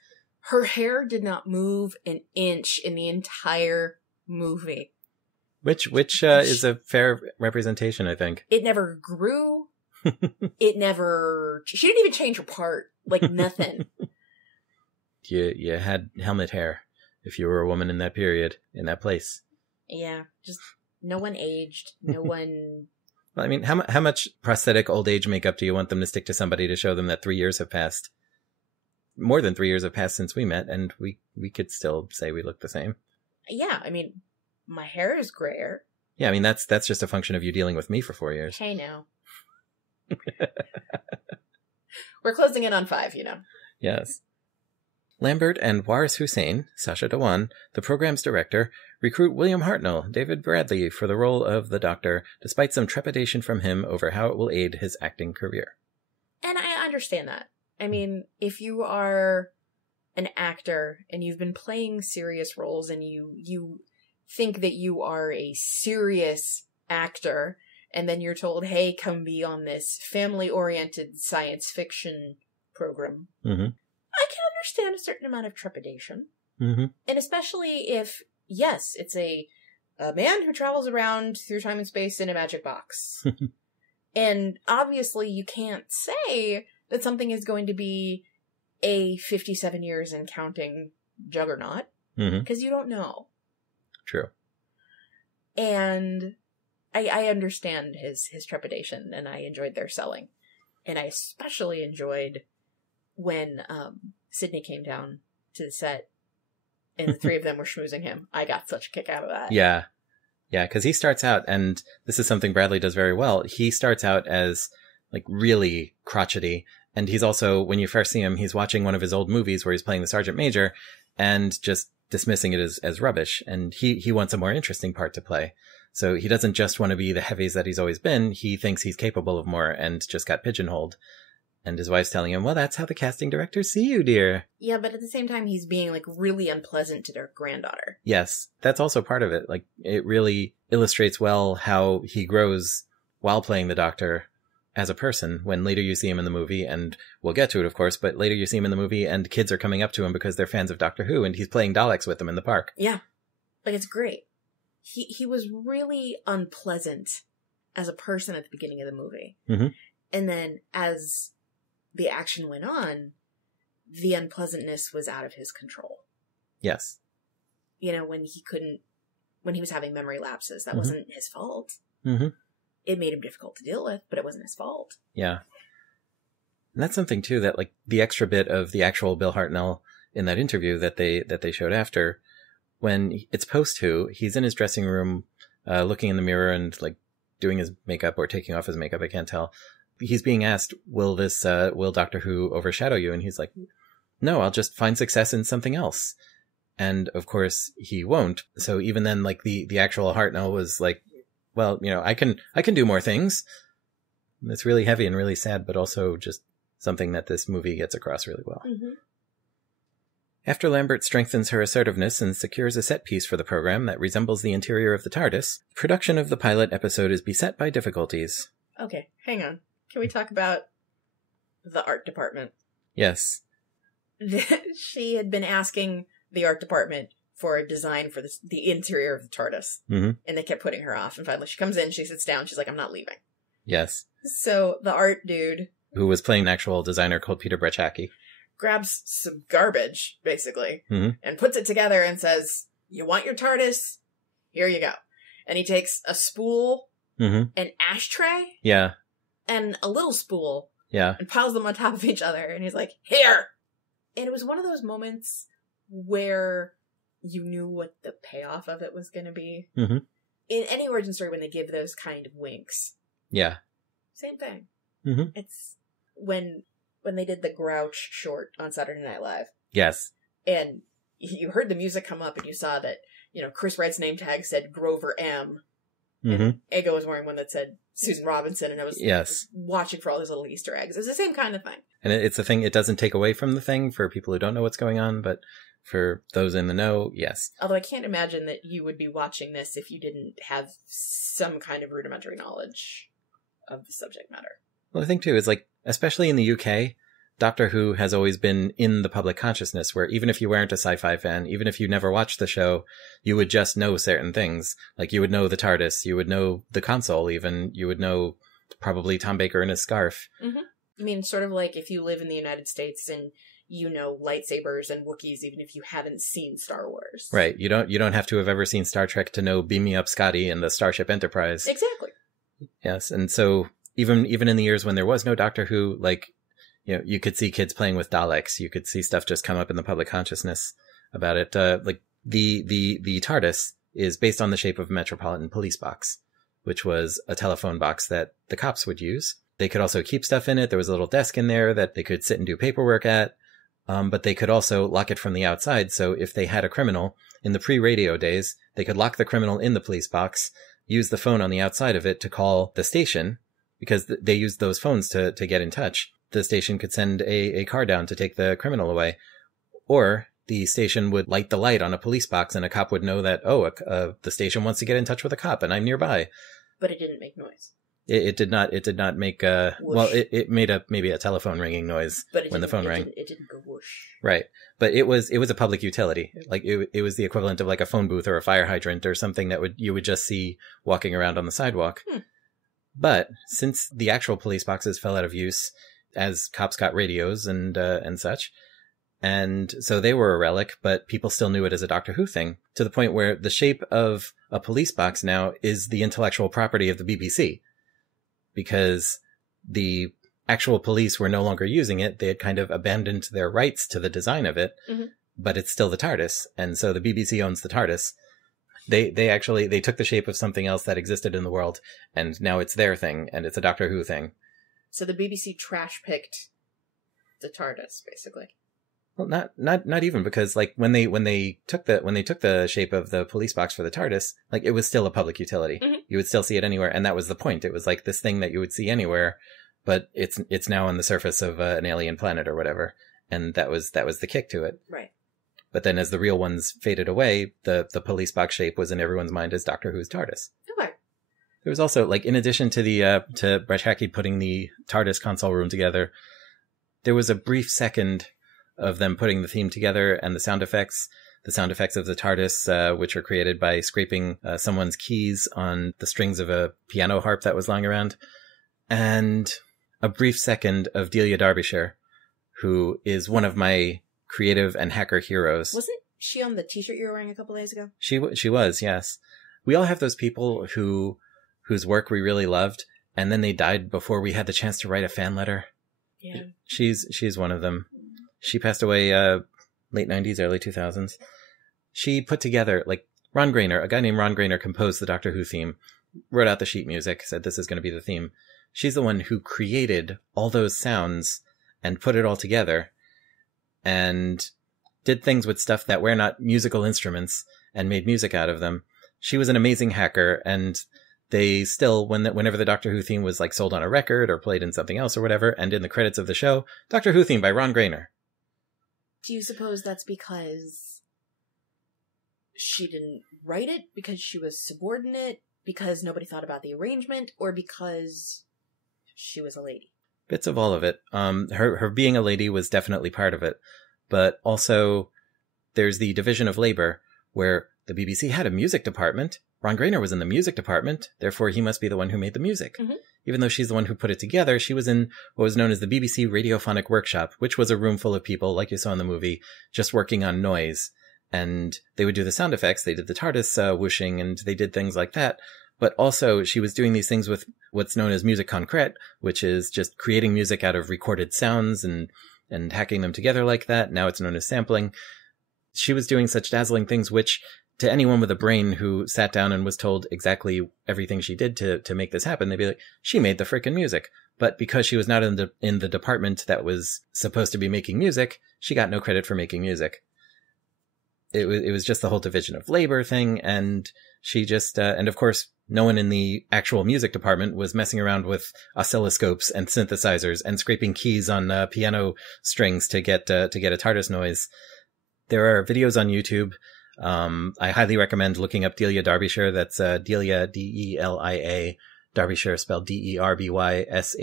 Her hair did not move an inch in the entire movie. Which is a fair representation, I think. It never grew. She didn't even change her part. Like, nothing. You had helmet hair if you were a woman in that period, in that place. Yeah, just no one aged. No one... Well, I mean, how much prosthetic old age makeup do you want them to stick to somebody to show them that 3 years have passed? More than 3 years have passed since we met, and we could still say we look the same. Yeah, I mean, my hair is grayer. Yeah, I mean, that's just a function of you dealing with me for 4 years. Hey, now. We're closing in on 5, you know. Yes. Lambert and Waris Hussein, Sacha Dhawan, the program's director, recruit William Hartnell, David Bradley, for the role of the Doctor, despite some trepidation from him over how it will aid his acting career. And I understand that. I mean, if you are an actor and you've been playing serious roles and you think that you are a serious actor, and then you're told, hey, come be on this family-oriented science fiction program. I can understand a certain amount of trepidation. And especially if, yes, it's a man who travels around through time and space in a magic box. And obviously you can't say that something is going to be a 57 years and counting juggernaut, because you don't know. True. And I understand his trepidation, and I enjoyed their selling. And I especially enjoyed when Sidney came down to the set and the three of them were schmoozing him. I got such a kick out of that. Yeah. Yeah, because he starts out, and this is something Bradley does very well, he starts out as, like, really crotchety. And he's also, when you first see him, he's watching one of his old movies where he's playing the Sergeant Major and just dismissing it as rubbish. And he wants a more interesting part to play. So he doesn't just want to be the heavies that he's always been. He thinks he's capable of more and just got pigeonholed. And his wife's telling him, well, that's how the casting directors see you, dear. Yeah, but at the same time, he's being, like, really unpleasant to their granddaughter. Yes, that's also part of it. Like, it really illustrates well how he grows while playing the Doctor as a person, when later you see him in the movie, and we'll get to it, of course, but later you see him in the movie, and kids are coming up to him because they're fans of Doctor Who, and he's playing Daleks with them in the park. Yeah. Like, it's great. He was really unpleasant as a person at the beginning of the movie. Mm-hmm. And then as the action went on, the unpleasantness was out of his control. Yes. You know, when he was having memory lapses, that wasn't his fault. Mm-hmm. It made him difficult to deal with, but it wasn't his fault. Yeah. And that's something, too, that, like, the extra bit of the actual Bill Hartnell in that interview that they showed after, when it's post-Who, he's in his dressing room, looking in the mirror and, like, doing his makeup or taking off his makeup, I can't tell. He's being asked, will Doctor Who overshadow you? And he's like, no, I'll just find success in something else. And, of course, he won't. So even then, like, the actual Hartnell was like, well, you know, I can do more things. It's really heavy and really sad, but also just something that this movie gets across really well. Mm-hmm. After Lambert strengthens her assertiveness and secures a set piece for the program that resembles the interior of the TARDIS, production of the pilot episode is beset by difficulties. Okay, hang on. Can we talk about the art department? Yes. She had been asking the art department for a design for the interior of the TARDIS. Mm-hmm. And they kept putting her off. And finally she comes in, she sits down, she's like, I'm not leaving. Yes. So the art dude, who was playing an actual designer called Peter Brechacki, grabs some garbage, basically, mm-hmm. and puts it together and says, you want your TARDIS? Here you go. And he takes a spool, mm-hmm. an ashtray, yeah, and a little spool, yeah, and piles them on top of each other. And he's like, here! And it was one of those moments where you knew what the payoff of it was going to be. Mm-hmm. In any origin story, when they give those kind of winks, yeah, same thing. Mm-hmm. It's when they did the Grouch short on Saturday Night Live. Yes. And you heard the music come up and you saw that, you know, Chris Wright's name tag said Grover M. Mm-hmm. And Ego was wearing one that said Susan Robinson, and I was yes. watching for all those little Easter eggs. It's the same kind of thing. And it's a thing, it doesn't take away from the thing for people who don't know what's going on, but for those in the know, yes. Although I can't imagine that you would be watching this if you didn't have some kind of rudimentary knowledge of the subject matter. Well, I think, too, is like, especially in the UK, Doctor Who has always been in the public consciousness, where even if you weren't a sci-fi fan, even if you never watched the show, you would just know certain things. Like, you would know the TARDIS, you would know the console even, you would know probably Tom Baker in his scarf. Mm-hmm. I mean, sort of like if you live in the United States and you know lightsabers and Wookiees, even if you haven't seen Star Wars. Right. You don't have to have ever seen Star Trek to know Beam Me Up Scotty and the Starship Enterprise. Exactly. Yes, and so even in the years when there was no Doctor Who, like, you know, you could see kids playing with Daleks. You could see stuff just come up in the public consciousness about it. Like the TARDIS is based on the shape of a Metropolitan Police box, which was a telephone box that the cops would use. They could also keep stuff in it. There was a little desk in there that they could sit and do paperwork at. But they could also lock it from the outside. So if they had a criminal in the pre-radio days, they could lock the criminal in the police box, use the phone on the outside of it to call the station, because they used those phones to get in touch. The station could send a car down to take the criminal away. Or the station would light the light on a police box and a cop would know that, the station wants to get in touch with a cop and I'm nearby. But it didn't make noise. It did not make it made maybe a telephone ringing noise when the phone rang. It didn't go whoosh. Right. But it was a public utility. Like it was the equivalent of like a phone booth or a fire hydrant or something that you would just see walking around on the sidewalk. But since the actual police boxes fell out of use as cops got radios and such, and so they were a relic, but people still knew it as a Doctor Who thing, to the point where the shape of a police box now is the intellectual property of the BBC. Because the actual police were no longer using it. They had kind of abandoned their rights to the design of it, but it's still the TARDIS. And so the BBC owns the TARDIS. They took the shape of something else that existed in the world, and now it's their thing, and it's a Doctor Who thing. So the BBC trash picked the TARDIS, basically. Well, not even, because like when they took the shape of the police box for the TARDIS, like it was still a public utility. Mm-hmm. You would still see it anywhere, and that was the point. It was like this thing that you would see anywhere, but it's now on the surface of an alien planet or whatever, and that was the kick to it. Right. But then as the real ones faded away, the police box shape was in everyone's mind as Doctor Who's TARDIS. Okay. There was also, like, in addition to to Brett Hackey putting the TARDIS console room together, there was a brief second of them putting the theme together and the sound effects of the TARDIS, which are created by scraping someone's keys on the strings of a piano harp that was lying around, and a brief second of Delia Derbyshire, who is one of my creative and hacker heroes. Wasn't she on the t-shirt you were wearing a couple days ago? She was, yes. We all have those people whose work we really loved, and then they died before we had the chance to write a fan letter. Yeah. She's one of them. She passed away late 90s, early 2000s. She put together, like, Ron Grainer, a guy named Ron Grainer composed the Doctor Who theme, wrote out the sheet music, said this is going to be the theme. She's the one who created all those sounds and put it all together and did things with stuff that were not musical instruments and made music out of them. She was an amazing hacker, and they still, whenever the Doctor Who theme was like sold on a record or played in something else or whatever, and in the credits of the show, Doctor Who theme by Ron Grainer. Do you suppose that's because she didn't write it, because she was subordinate, because nobody thought about the arrangement, or because she was a lady? Bits of all of it. Her being a lady was definitely part of it, but also there's the division of labor where the BBC had a music department. Ron Grainer was in the music department, therefore he must be the one who made the music. Mm-hmm. Even though she's the one who put it together, she was in what was known as the BBC Radiophonic Workshop, which was a room full of people, like you saw in the movie, just working on noise. And they would do the sound effects, they did the TARDIS whooshing, and they did things like that. But also, she was doing these things with what's known as musique concrète, which is just creating music out of recorded sounds and hacking them together like that. Now it's known as sampling. She was doing such dazzling things, which to anyone with a brain who sat down and was told exactly everything she did to make this happen, they'd be like, she made the frickin' music. But because she was not in the department that was supposed to be making music, she got no credit for making music. It was just the whole division of labor thing, and she just, and of course, no one in the actual music department was messing around with oscilloscopes and synthesizers and scraping keys on piano strings to get a TARDIS noise. There are videos on YouTube. I highly recommend looking up Delia Derbyshire. That's Delia, Delia, Derbyshire spelled Derbysshire.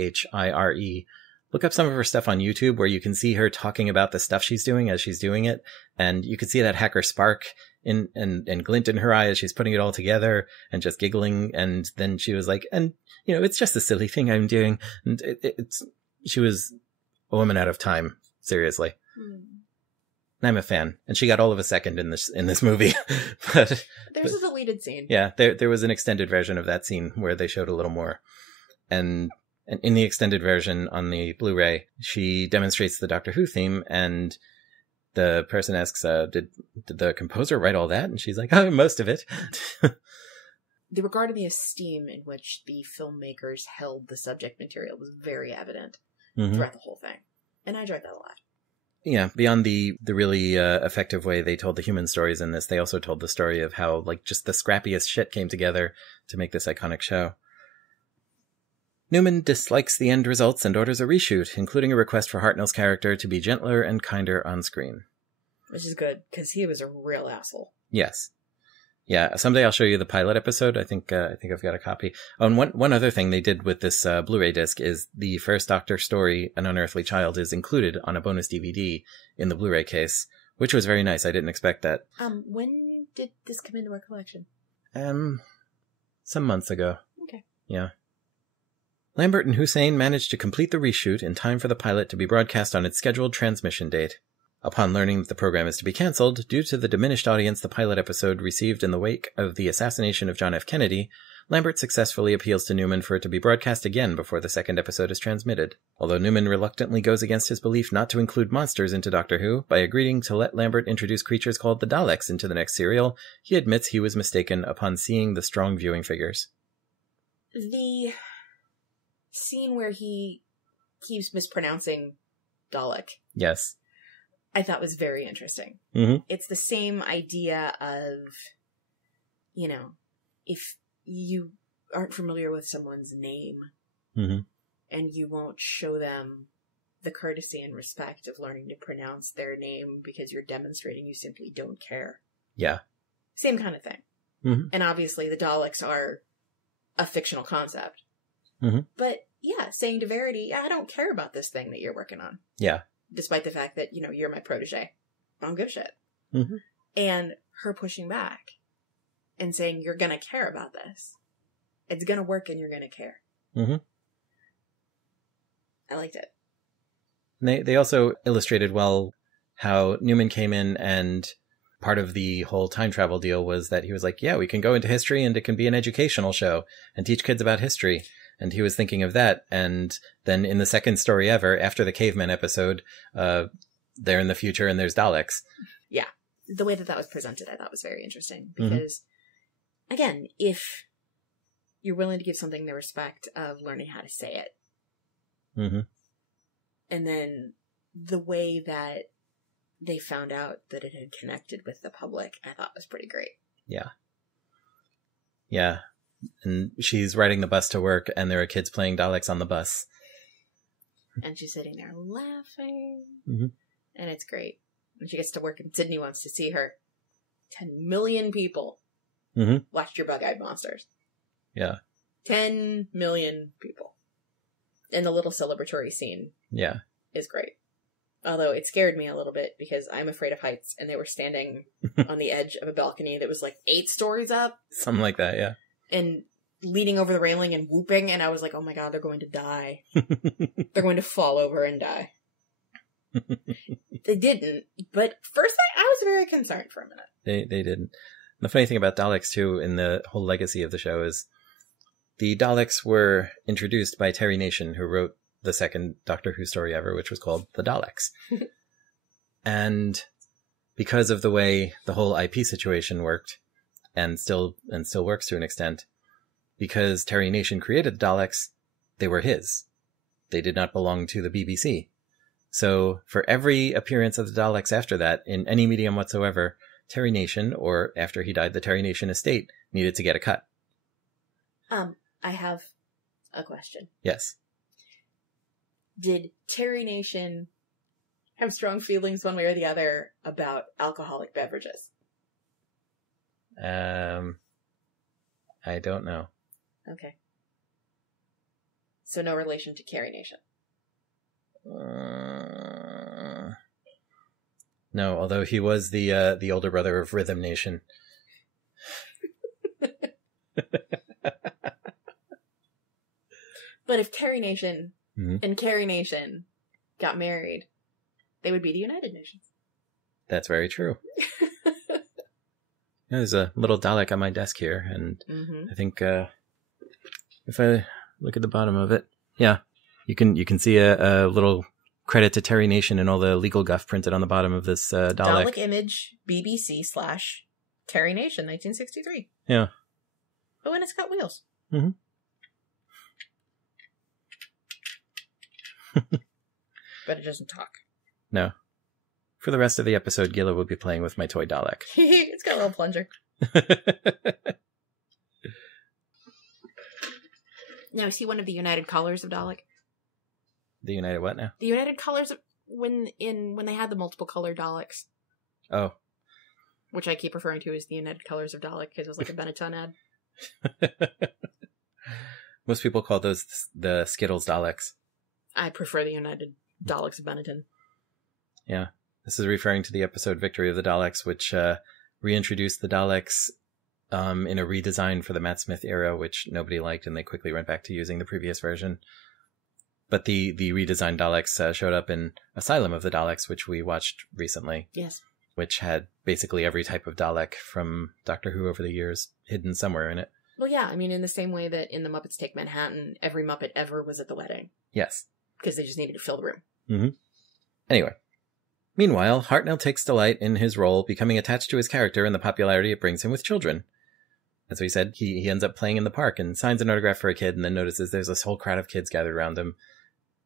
Look up some of her stuff on YouTube where you can see her talking about the stuff she's doing as she's doing it. And you can see that hacker spark and glint in her eye as she's putting it all together and just giggling. And then she was like, and you know, it's just a silly thing I'm doing. And she was a woman out of time. Seriously. And I'm a fan. And she got all of a second in this movie. There's a deleted scene. Yeah. There was an extended version of that scene where they showed a little more. And in the extended version on the Blu-ray, she demonstrates the Doctor Who theme, and the person asks, did the composer write all that? And she's like, oh, most of it. Regarding the esteem in which the filmmakers held the subject material was very evident throughout the whole thing. And I enjoyed that a lot. Yeah, beyond the really effective way they told the human stories in this, they also told the story of how, like, just the scrappiest shit came together to make this iconic show. Newman dislikes the end results and orders a reshoot, including a request for Hartnell's character to be gentler and kinder on screen. Which is good, because he was a real asshole. Yes. Yeah, someday I'll show you the pilot episode. I think I've got a copy. Oh, and one other thing they did with this Blu-ray disc is the first Doctor story, An Unearthly Child, is included on a bonus DVD in the Blu-ray case, which was very nice. I didn't expect that. When did this come into our collection? Some months ago. Okay. Yeah. Lambert and Hussein managed to complete the reshoot in time for the pilot to be broadcast on its scheduled transmission date. Upon learning that the program is to be cancelled, due to the diminished audience the pilot episode received in the wake of the assassination of John F. Kennedy, Lambert successfully appeals to Newman for it to be broadcast again before the second episode is transmitted. Although Newman reluctantly goes against his belief not to include monsters into Doctor Who, by agreeing to let Lambert introduce creatures called the Daleks into the next serial, he admits he was mistaken upon seeing the strong viewing figures. The scene where he keeps mispronouncing Dalek. Yes. I thought was very interesting. Mm-hmm. It's the same idea of, if you aren't familiar with someone's name Mm-hmm. and you won't show them the courtesy and respect of learning to pronounce their name because you're demonstrating you simply don't care. Yeah. Same kind of thing. Mm-hmm. And obviously the Daleks are a fictional concept. Mm-hmm. But yeah, saying to Verity, I don't care about this thing that you're working on. Yeah. Despite the fact that, you're my protege. I don't give a shit. Mm-hmm. And her pushing back and saying, you're going to care about this. It's going to work and you're going to care. Mm-hmm. I liked it. They also illustrated well how Newman came in, and part of the whole time travel deal was that he was like, yeah, we can go into history and it can be an educational show and teach kids about history. And he was thinking of that. And then in the second story ever, after the caveman episode, they're in the future and there's Daleks. Yeah. The way that was presented, I thought was very interesting. Because, again, if you're willing to give something the respect of learning how to say it, Mm-hmm. and then the way that they found out that it had connected with the public, I thought was pretty great. Yeah. Yeah. And she's riding the bus to work, and there are kids playing Daleks on the bus. And she's sitting there laughing. Mm-hmm. And it's great. And she gets to work, and Sydney wants to see her. 10 million people watched your bug-eyed monsters. Yeah. 10 million people. And the little celebratory scene is great. Although it scared me a little bit because I'm afraid of heights, and they were standing on the edge of a balcony that was like 8 stories up. Something like that, yeah. And leaning over the railing and whooping, and I was like, oh my god, they're going to die. They're going to fall over and die. They didn't, but first I was very concerned for a minute. They didn't. The funny thing about Daleks, too, in the whole legacy of the show is the Daleks were introduced by Terry Nation, who wrote the second Doctor Who story ever, which was called The Daleks. And because of the way the whole IP situation worked, and still works to an extent, because Terry Nation created the Daleks, they were his. They did not belong to the BBC. So for every appearance of the Daleks after that, in any medium whatsoever, Terry Nation, or after he died, the Terry Nation estate, needed to get a cut. I have a question. Yes. Did Terry Nation have strong feelings one way or the other about alcoholic beverages? I don't know. Okay. So no relation to Carrie Nation? No, although he was the older brother of Rhythm Nation. But if Terry Nation and Carrie Nation got married, they would be the United Nations. That's very true. There's a little Dalek on my desk here, and I think if I look at the bottom of it, yeah, you can see a little credit to Terry Nation and all the legal guff printed on the bottom of this Dalek. Dalek image BBC/Terry Nation 1963. Yeah. Oh, and it's got wheels. Mm-hmm. But it doesn't talk. No. For the rest of the episode, Gila will be playing with my toy Dalek. It's got a little plunger. Now, is he one of the United Colors of Dalek? The United what now? The United Colors of, when they had the multiple color Daleks. Oh. Which I keep referring to as the United Colors of Dalek because it was like a Benetton ad. Most people call those the Skittles Daleks. I prefer the United Daleks of Benetton. Yeah. This is referring to the episode Victory of the Daleks, which reintroduced the Daleks in a redesign for the Matt Smith era, which nobody liked, and they quickly went back to using the previous version. But the redesigned Daleks showed up in Asylum of the Daleks, which we watched recently. Yes. Which had basically every type of Dalek from Doctor Who over the years hidden somewhere in it. Well, yeah, I mean, in the same way that in The Muppets Take Manhattan, every Muppet ever was at the wedding. Yes. Because they just needed to fill the room. Mm-hmm. Anyway. Meanwhile, Hartnell takes delight in his role, becoming attached to his character and the popularity it brings him with children. As we said, he ends up playing in the park and signs an autograph for a kid and then notices there's this whole crowd of kids gathered around him.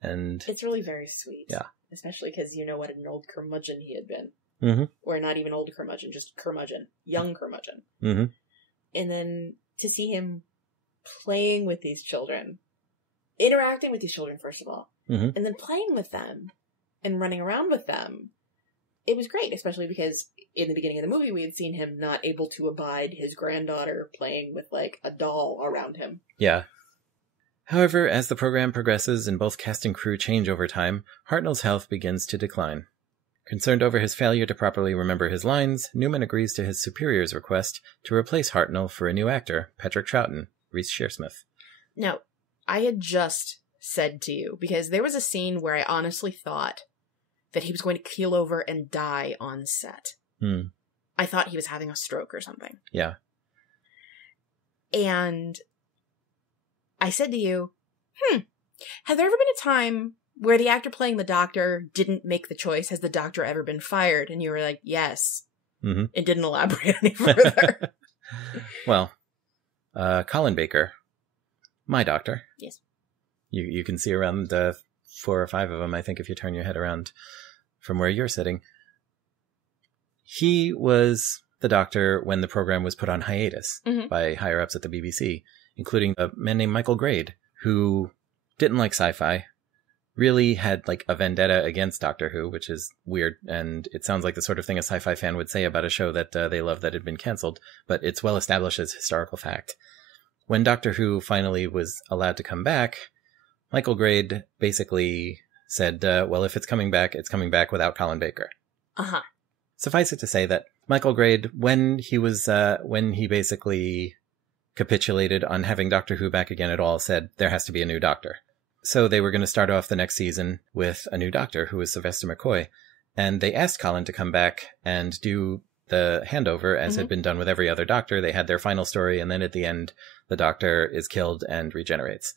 And it's really very sweet. Yeah. especially because you know what an old curmudgeon he had been. Mm-hmm. Or not even old curmudgeon, just curmudgeon. Young curmudgeon. Mm-hmm. And then to see him playing with these children, interacting with these children, first of all, mm-hmm. and then playing with them and running around with them, it was great, especially because in the beginning of the movie we had seen him not able to abide his granddaughter playing with, like, a doll around him. Yeah. However, as the program progresses and both cast and crew change over time, Hartnell's health begins to decline. Concerned over his failure to properly remember his lines, Newman agrees to his superior's request to replace Hartnell for a new actor, Patrick Troughton, Reese Shearsmith. Now, I had just said to you, because there was a scene where I honestly thought that he was going to keel over and die on set. I thought he was having a stroke or something. Yeah. And I said to you, have there ever been a time where the actor playing the doctor didn't make the choice? Has the doctor ever been fired? And you were like, yes. Mm-hmm. It didn't elaborate any further. Well, Colin Baker, my doctor. Yes. You can see around 4 or 5 of them, I think, if you turn your head around from where you're sitting. He was the doctor when the program was put on hiatus by higher-ups at the BBC, including a man named Michael Grade, who didn't like sci-fi, really had like a vendetta against Doctor Who, which is weird, and it sounds like the sort of thing a sci-fi fan would say about a show that they love that had been cancelled, but it's well established as historical fact. When Doctor Who finally was allowed to come back, Michael Grade basically said, well, if it's coming back without Colin Baker. Uh-huh. Suffice it to say that Michael Grade, when he basically capitulated on having Doctor Who back again at all, said there has to be a new doctor. So they were going to start off the next season with a new doctor, who was Sylvester McCoy. And they asked Colin to come back and do the handover, as had been done with every other doctor. They had their final story, and then at the end, the doctor is killed and regenerates.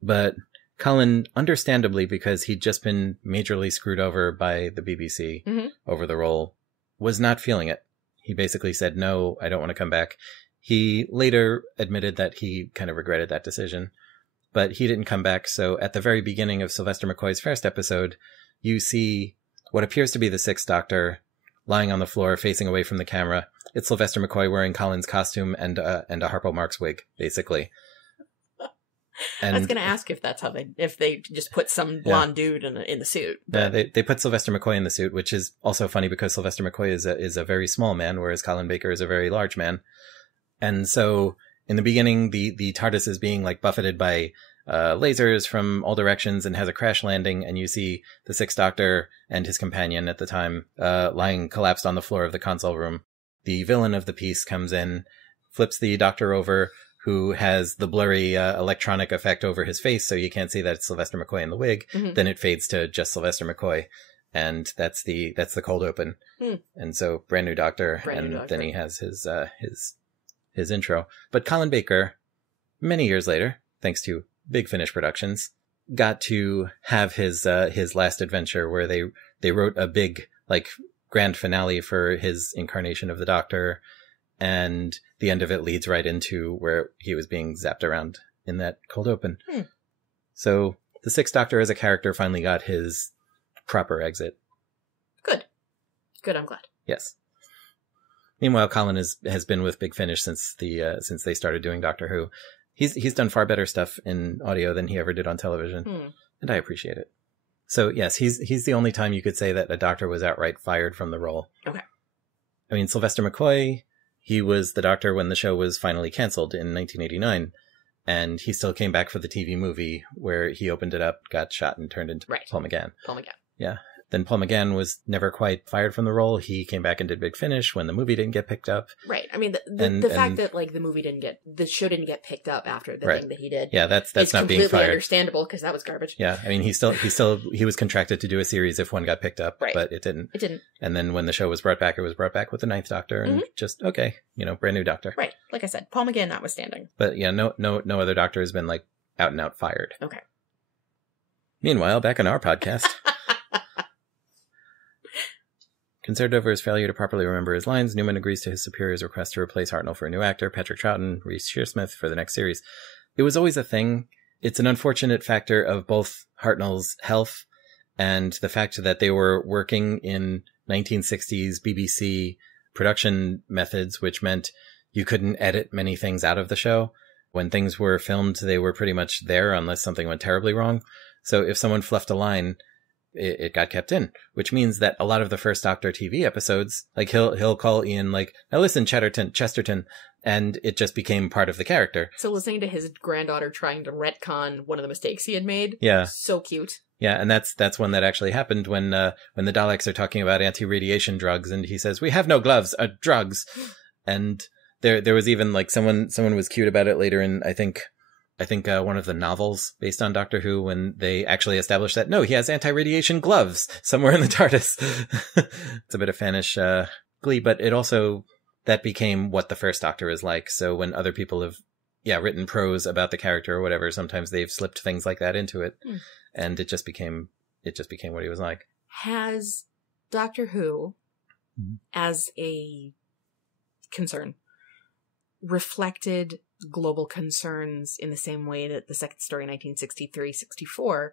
But Colin, understandably, because he'd just been majorly screwed over by the BBC over the role, was not feeling it. He basically said, no, I don't want to come back. He later admitted that he kind of regretted that decision, but he didn't come back. So at the very beginning of Sylvester McCoy's first episode, you see what appears to be the Sixth Doctor lying on the floor facing away from the camera. It's Sylvester McCoy wearing Colin's costume and a Harpo Marx wig, basically. And I was going to ask if that's how if they just put some blonde dude in the suit. Yeah, they put Sylvester McCoy in the suit, which is also funny because Sylvester McCoy is a very small man, whereas Colin Baker is a very large man. And so in the beginning, the TARDIS is being like buffeted by lasers from all directions and has a crash landing, and you see the Sixth Doctor and his companion at the time lying collapsed on the floor of the console room. The villain of the piece comes in, flips the Doctor over, who has the blurry electronic effect over his face, so you can't see that it's Sylvester McCoy in the wig. Then it fades to just Sylvester McCoy, and that's the cold open. And so brand new Doctor, then he has his intro. But Colin Baker, many years later, thanks to Big Finish Productions, got to have his last adventure where they wrote a big like grand finale for his incarnation of the Doctor. And the end of it leads right into where he was being zapped around in that cold open. So the Sixth Doctor as a character finally got his proper exit. Good, I'm glad. Yes. Meanwhile, Colin has been with Big Finish since they started doing Doctor Who. He's done far better stuff in audio than he ever did on television, and I appreciate it. So yes, he's the only time you could say that a doctor was outright fired from the role. Okay. I mean, Sylvester McCoy, he was the Doctor when the show was finally canceled in 1989, and he still came back for the TV movie where he opened it up, got shot, and turned into Paul McGann. Yeah. Then Paul McGann was never quite fired from the role. He came back and did Big Finish when the movie didn't get picked up. Right. I mean, the fact that like the show didn't get picked up after the thing that he did. Yeah, that's not being fired. Completely understandable because that was garbage. Yeah, I mean, he was contracted to do a series if one got picked up, but it didn't. It didn't. And then when the show was brought back, it was brought back with the Ninth Doctor, and just okay, brand new Doctor. Right. Like I said, Paul McGann notwithstanding. But yeah, no other Doctor has been like out and out fired. Okay. Meanwhile, back on our podcast. Concerned over his failure to properly remember his lines, Newman agrees to his superior's request to replace Hartnell for a new actor, Patrick Troughton, Reese Shearsmith, for the next series. It was always a thing. It's an unfortunate factor of both Hartnell's health And the fact that they were working in 1960s BBC production methods, which meant you couldn't edit many things out of the show. When things were filmed, they were pretty much there unless something went terribly wrong. So if someone fluffed a line, it got kept in, which means that a lot of the first Doctor TV episodes, like he'll call Ian like, now listen, Chesterton, and it just became part of the character. So listening to his granddaughter trying to retcon one of the mistakes he had made. Yeah. So cute. Yeah, and that's one that actually happened when the Daleks are talking about anti-radiation drugs, and he says, "We have no gloves, drugs." And there was even like someone was cute about it later in I think one of the novels based on Doctor Who, when they actually established that no, he has anti-radiation gloves somewhere in the TARDIS. It's a bit of fannish glee, but it also that became what the first Doctor is like. So when other people have written prose about the character or whatever, sometimes they've slipped things like that into it. And it just became what he was like. Has Doctor Who, as a concern, reflected global concerns in the same way that the second story, 1963-64,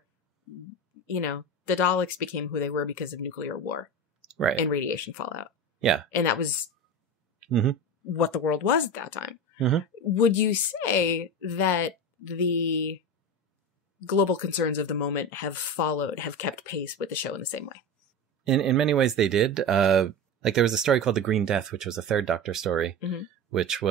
the Daleks became who they were because of nuclear war, right, and radiation fallout. Yeah, and that was what the world was at that time. Would you say that the global concerns of the moment have kept pace with the show in the same way? In many ways they did. Like there was a story called The Green Death, which was a third Doctor story, which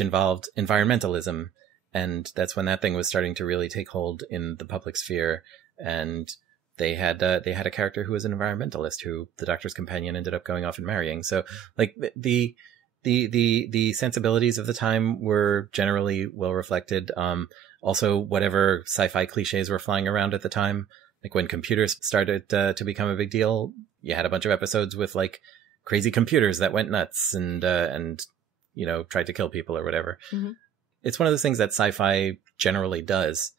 involved environmentalism. And that's when that thing was starting to really take hold in the public sphere. And they had a character who was an environmentalist who the Doctor's companion ended up going off and marrying. So like the sensibilities of the time were generally well reflected. Also, whatever sci-fi cliches were flying around at the time, like when computers started to become a big deal, you had a bunch of episodes with like crazy computers that went nuts and tried to kill people or whatever. It's one of those things that sci-fi generally does,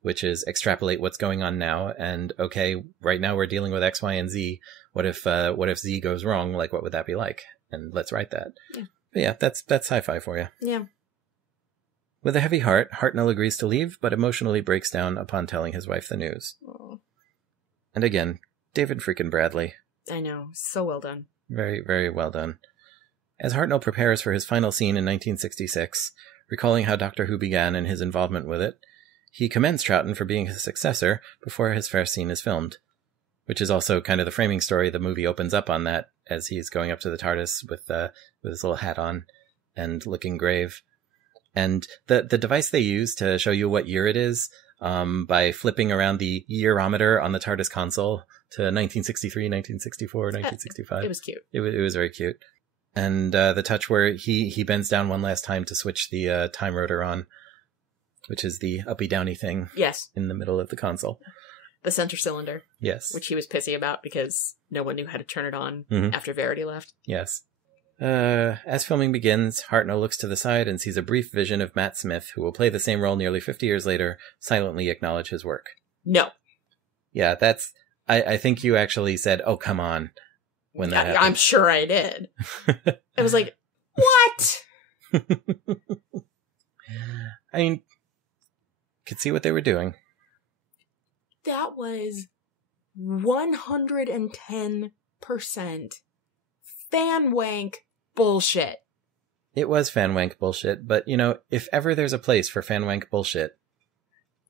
which is extrapolate what's going on now. And okay, right now we're dealing with X, Y, and Z. What if Z goes wrong? Like, what would that be like? And let's write that. Yeah. But yeah, that's sci-fi for you. Yeah. With a heavy heart, Hartnell agrees to leave, but emotionally breaks down upon telling his wife the news. Aww. And again, David freaking Bradley. I know. So well done. Very, very well done. As Hartnell prepares for his final scene in 1966, recalling how Doctor Who began and his involvement with it, he commends Troughton for being his successor before his first scene is filmed, which is also kind of the framing story. The movie opens up on that as he's going up to the TARDIS with his little hat on and looking grave. And the device they use to show you what year it is, by flipping around the yearometer on the TARDIS console to 1963, 1964, 1965. It was cute. It was very cute. And the touch where he bends down one last time to switch the time rotor on, which is the uppy-downy thing. Yes. In the middle of the console. The center cylinder. Yes. Which he was pissy about because no one knew how to turn it on after Verity left. Yes. As filming begins, Hartnell looks to the side and sees a brief vision of Matt Smith, who will play the same role nearly 50 years later, silently acknowledge his work. No. Yeah, that's... I think you actually said, "Oh, come on," when that happened. I'm sure I did. I was like, what? I mean, could see what they were doing. That was 110% fan wank bullshit. It was fan wank bullshit, but if ever there's a place for fan wank bullshit,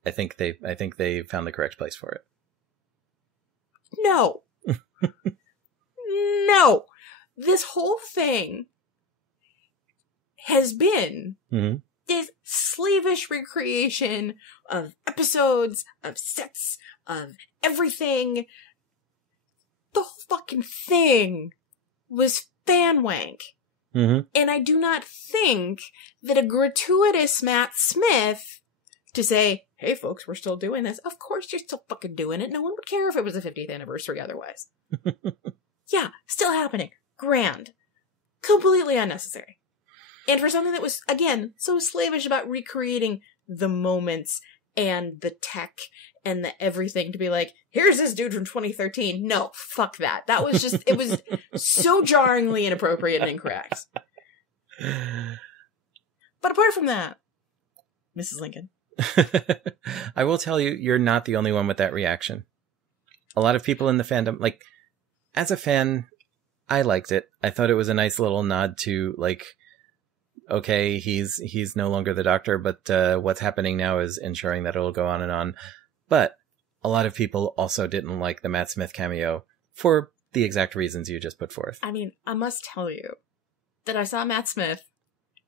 I think they found the correct place for it. No. No. This whole thing has been this slavish recreation of episodes, of sets, of everything. The whole fucking thing was fan wank. And I do not think that a gratuitous Matt Smith to say, "Hey folks, we're still doing this." Of course you're still fucking doing it. No one would care if it was the 50th anniversary otherwise. Yeah, still happening. Grand. Completely unnecessary. And for something that was, again, so slavish about recreating the moments and the tech and the everything to be like, here's this dude from 2013. No, fuck that. That was just, it was so jarringly inappropriate and incorrect. But apart from that, Mrs. Lincoln. I will tell you, you're not the only one with that reaction. a lot of people in the fandom, like, as a fan, I liked it. I thought it was a nice little nod to, like, okay, he's no longer the Doctor, but what's happening now is ensuring that it'll go on and on. But a lot of people also didn't like the Matt Smith cameo for the exact reasons you just put forth. I mean, I must tell you that I saw Matt Smith,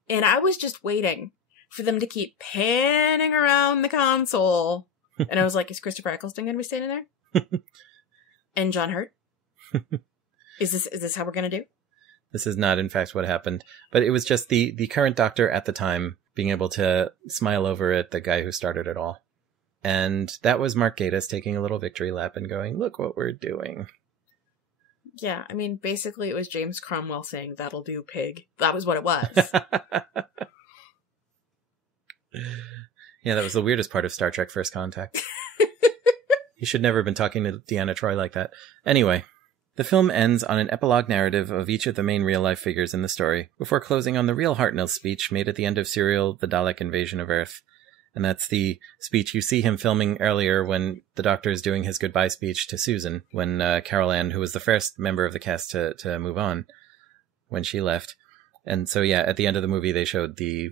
and I was just waiting for them to keep panning around the console. And I was like, is Christopher Eccleston going to be standing there? And John Hurt? Is this how we're going to do? This is not, in fact, what happened. But it was just the current Doctor at the time being able to smile over at the guy who started it all. And that was Mark Gatiss taking a little victory lap and going, look what we're doing. Yeah, I mean, basically it was James Cromwell saying, that'll do, pig. That was what it was. Yeah, that was the weirdest part of Star Trek First Contact. He should never have been talking to Deanna Troi like that. Anyway, the film ends on an epilogue narrative of each of the main real-life figures in the story, before closing on the real Hartnell speech made at the end of Serial, The Dalek Invasion of Earth. And that's the speech you see him filming earlier when the Doctor is doing his goodbye speech to Susan, when Carol Ann, who was the first member of the cast to move on, when she left. And so, yeah, at the end of the movie, they showed the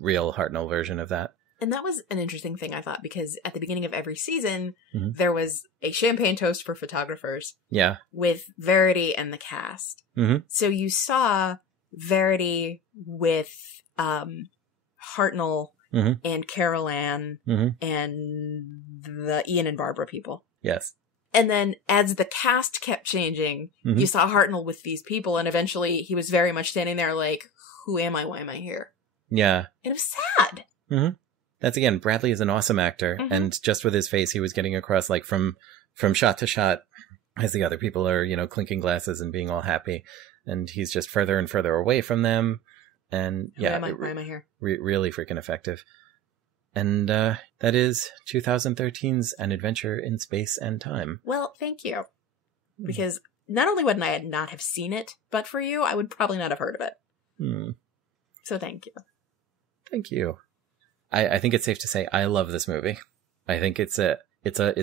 real Hartnell version of that. And that was an interesting thing, I thought, because at the beginning of every season, there was a champagne toast for photographers. Yeah. With Verity and the cast. So you saw Verity with Hartnell and Carol Ann and the Ian and Barbara people. Yes. And then as the cast kept changing, you saw Hartnell with these people, and eventually he was very much standing there like, who am I? Why am I here? Yeah. And it was sad. That's, again, Bradley is an awesome actor, and just with his face, he was getting across, like, from shot to shot, as the other people are, you know, clinking glasses and being all happy, and he's just further and further away from them, and, yeah. Why am I here? Really freaking effective. And that is 2013's An Adventure in Space and Time. Well, thank you. Because not only would I not have seen it, but for you, I would probably not have heard of it. So thank you. Thank you. I think it's safe to say I love this movie. I think it's a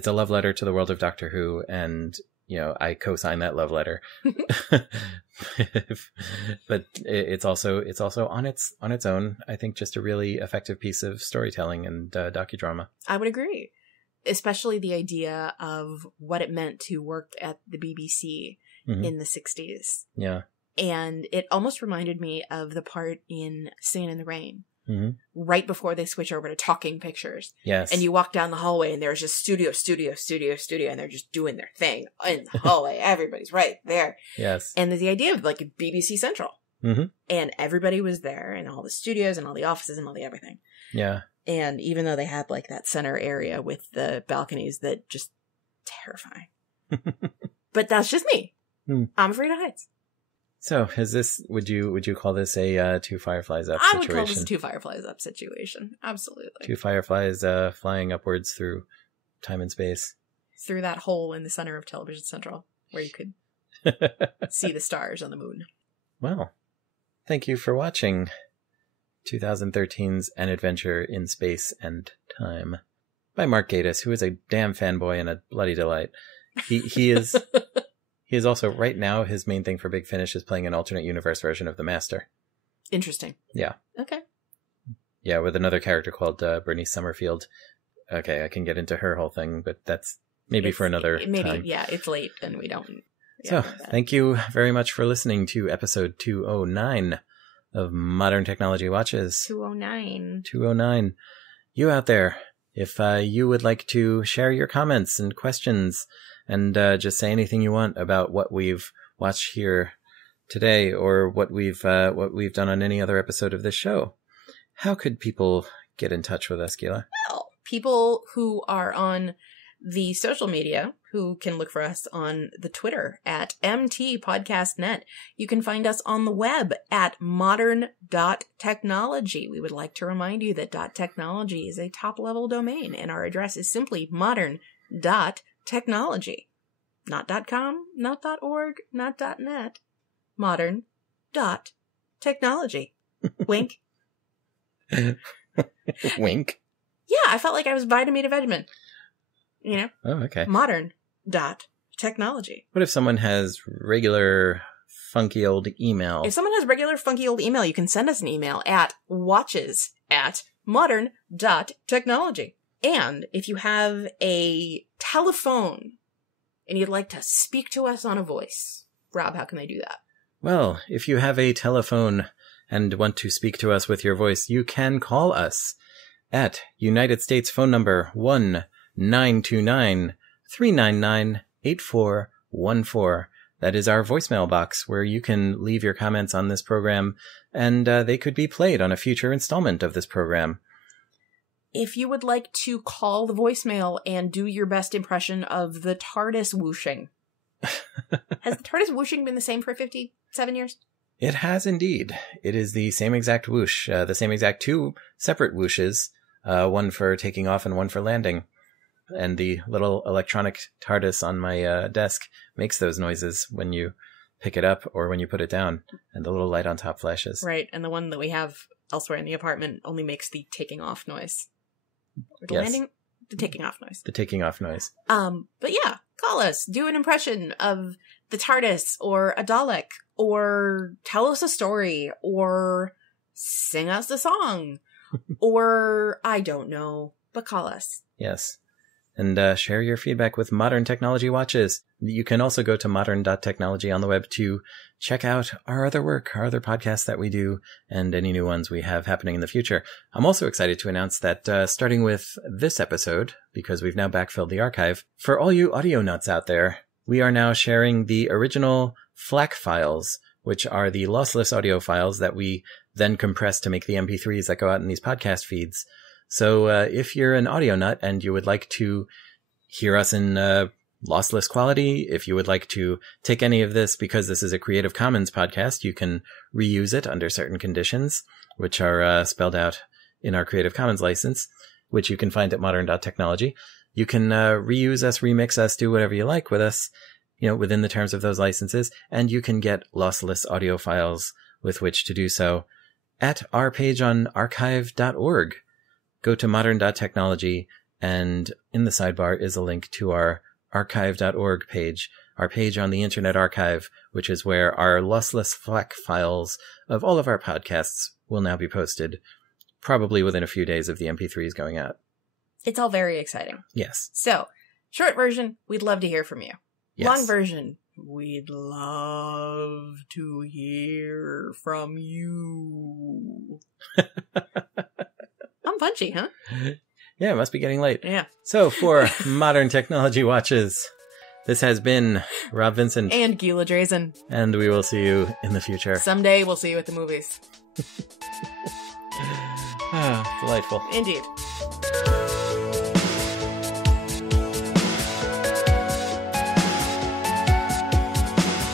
love letter to the world of Doctor Who, and you know I co-sign that love letter. But it's also on its own. I think just a really effective piece of storytelling and docudrama. I would agree, especially the idea of what it meant to work at the BBC in the 60s. Yeah, and it almost reminded me of the part in Singin' in the Rain. Right before they switch over to talking pictures. Yes. And you walk down the hallway and there's just studio, and they're just doing their thing in the hallway. Everybody's right there. Yes. And the idea of like BBC Central. And everybody was there, and all the studios and all the offices and all the everything. Yeah. And even though they had like that center area with the balconies that just terrifying. But that's just me. I'm afraid of heights. So, would you call this a Two Fireflies Up situation? I would call this a Two Fireflies Up situation. Absolutely. Two fireflies flying upwards through time and space. Through that hole in the center of Television Central, where you could see the stars on the moon. Well, thank you for watching 2013's An Adventure in Space and Time by Mark Gatiss, who is a damn fanboy and a bloody delight. He is... He is also, right now, his main thing for Big Finish is playing an alternate universe version of the Master. Interesting. Yeah. Okay. Yeah, with another character called Bernice Summerfield. Okay, I can get into her whole thing, but that's maybe for another time. Yeah, it's late and we don't... So, thank you very much for listening to episode 209 of Modern Technology Watches. 209. You out there, if you would like to share your comments and questions... and just say anything you want about what we've watched here today, or what we've done on any other episode of this show. How could people get in touch with us, Gila? Well, people who are on the social media, who can look for us on the Twitter at MTPodcastNet. You can find us on the web at modern.technology. We would like to remind you that .technology is a top-level domain, and our address is simply modern.technology. Not .com, not .org, not .net. Modern.technology. Wink. Wink. Yeah, I felt like I was Vitamin to Vegemin. You know? Oh, okay. Modern. modern.technology. What if someone has regular funky old email? If someone has regular funky old email, you can send us an email at watches@modern.technology. And if you have a telephone and you'd like to speak to us on a voice, Rob, how can they do that? Well, if you have a telephone and want to speak to us with your voice, you can call us at United States phone number 1-929-399-8414. That is our voicemail box where you can leave your comments on this program, and they could be played on a future installment of this program. If you would like to call the voicemail and do your best impression of the TARDIS whooshing. Has the TARDIS whooshing been the same for 57 years? It has indeed. It is the same exact whoosh, the same exact two separate whooshes, one for taking off and one for landing. And the little electronic TARDIS on my desk makes those noises when you pick it up or when you put it down, and the little light on top flashes. Right, and the one that we have elsewhere in the apartment only makes the taking off noise. Or the Yes. landing? The taking off noise. The taking off noise. But yeah, call us. Do an impression of the TARDIS or a Dalek, or tell us a story, or sing us a song, or I don't know, but call us. Yes. And share your feedback with Modern Technology Watches. You can also go to modern.technology on the web to check out our other work, our other podcasts that we do, and any new ones we have happening in the future. I'm also excited to announce that starting with this episode, because we've now backfilled the archive, for all you audio nuts out there, we are now sharing the original FLAC files, which are the lossless audio files that we then compress to make the MP3s that go out in these podcast feeds. So if you're an audio nut and you would like to hear us in lossless quality, if you would like to take any of this, because this is a Creative Commons podcast, you can reuse it under certain conditions, which are spelled out in our Creative Commons license, which you can find at modern.technology. You can reuse us, remix us, do whatever you like with us, within the terms of those licenses, and you can get lossless audio files with which to do so at our page on archive.org. Go to modern.technology, and in the sidebar is a link to our archive.org page, our page on the Internet Archive, which is where our lossless FLAC files of all of our podcasts will now be posted, probably within a few days of the MP3s going out. It's all very exciting. Yes. So, short version, we'd love to hear from you. Yes. Long version, we'd love to hear from you. I'm punchy, huh? Yeah, it must be getting late. Yeah. So for Modern Technology Watches, this has been Rob Vincent. And Gila Drazen. And we will see you in the future. Someday we'll see you at the movies. Delightful. Indeed.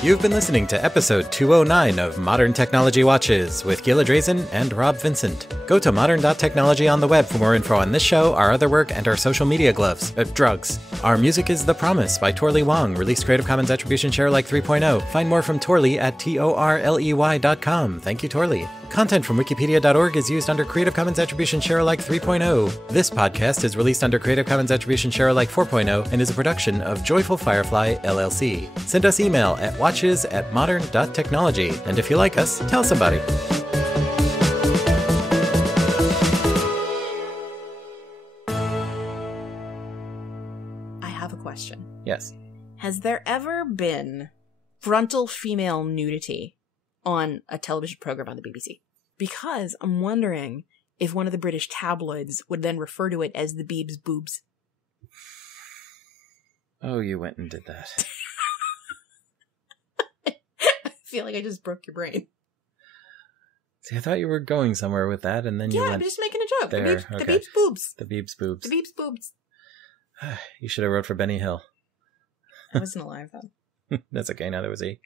You've been listening to episode 209 of Modern Technology Watches with Gila Drazen and Rob Vincent. Go to modern.technology on the web for more info on this show, our other work, and our social media drugs. Our music is The Promise by Torley Wong, released Creative Commons Attribution Share Alike 3.0. Find more from Torley at torley.com. Thank you, Torley. Content from wikipedia.org is used under Creative Commons Attribution Share Alike 3.0. This podcast is released under Creative Commons Attribution Share Alike 4.0 and is a production of Joyful Firefly, LLC. Send us email at watches@modern.technology. And if you like us, tell somebody. I have a question. Yes. Has there ever been frontal female nudity on a television program on the BBC? Because I'm wondering if one of the British tabloids would then refer to it as the Beebs boobs. Oh, you went and did that. I feel like I just broke your brain. See, I thought you were going somewhere with that, and then you went... I'm just making a joke. There, The okay. Beebs boobs. The Beebs boobs. The Beebs boobs. You should have wrote for Benny Hill. I wasn't alive then. That's okay, now there was a...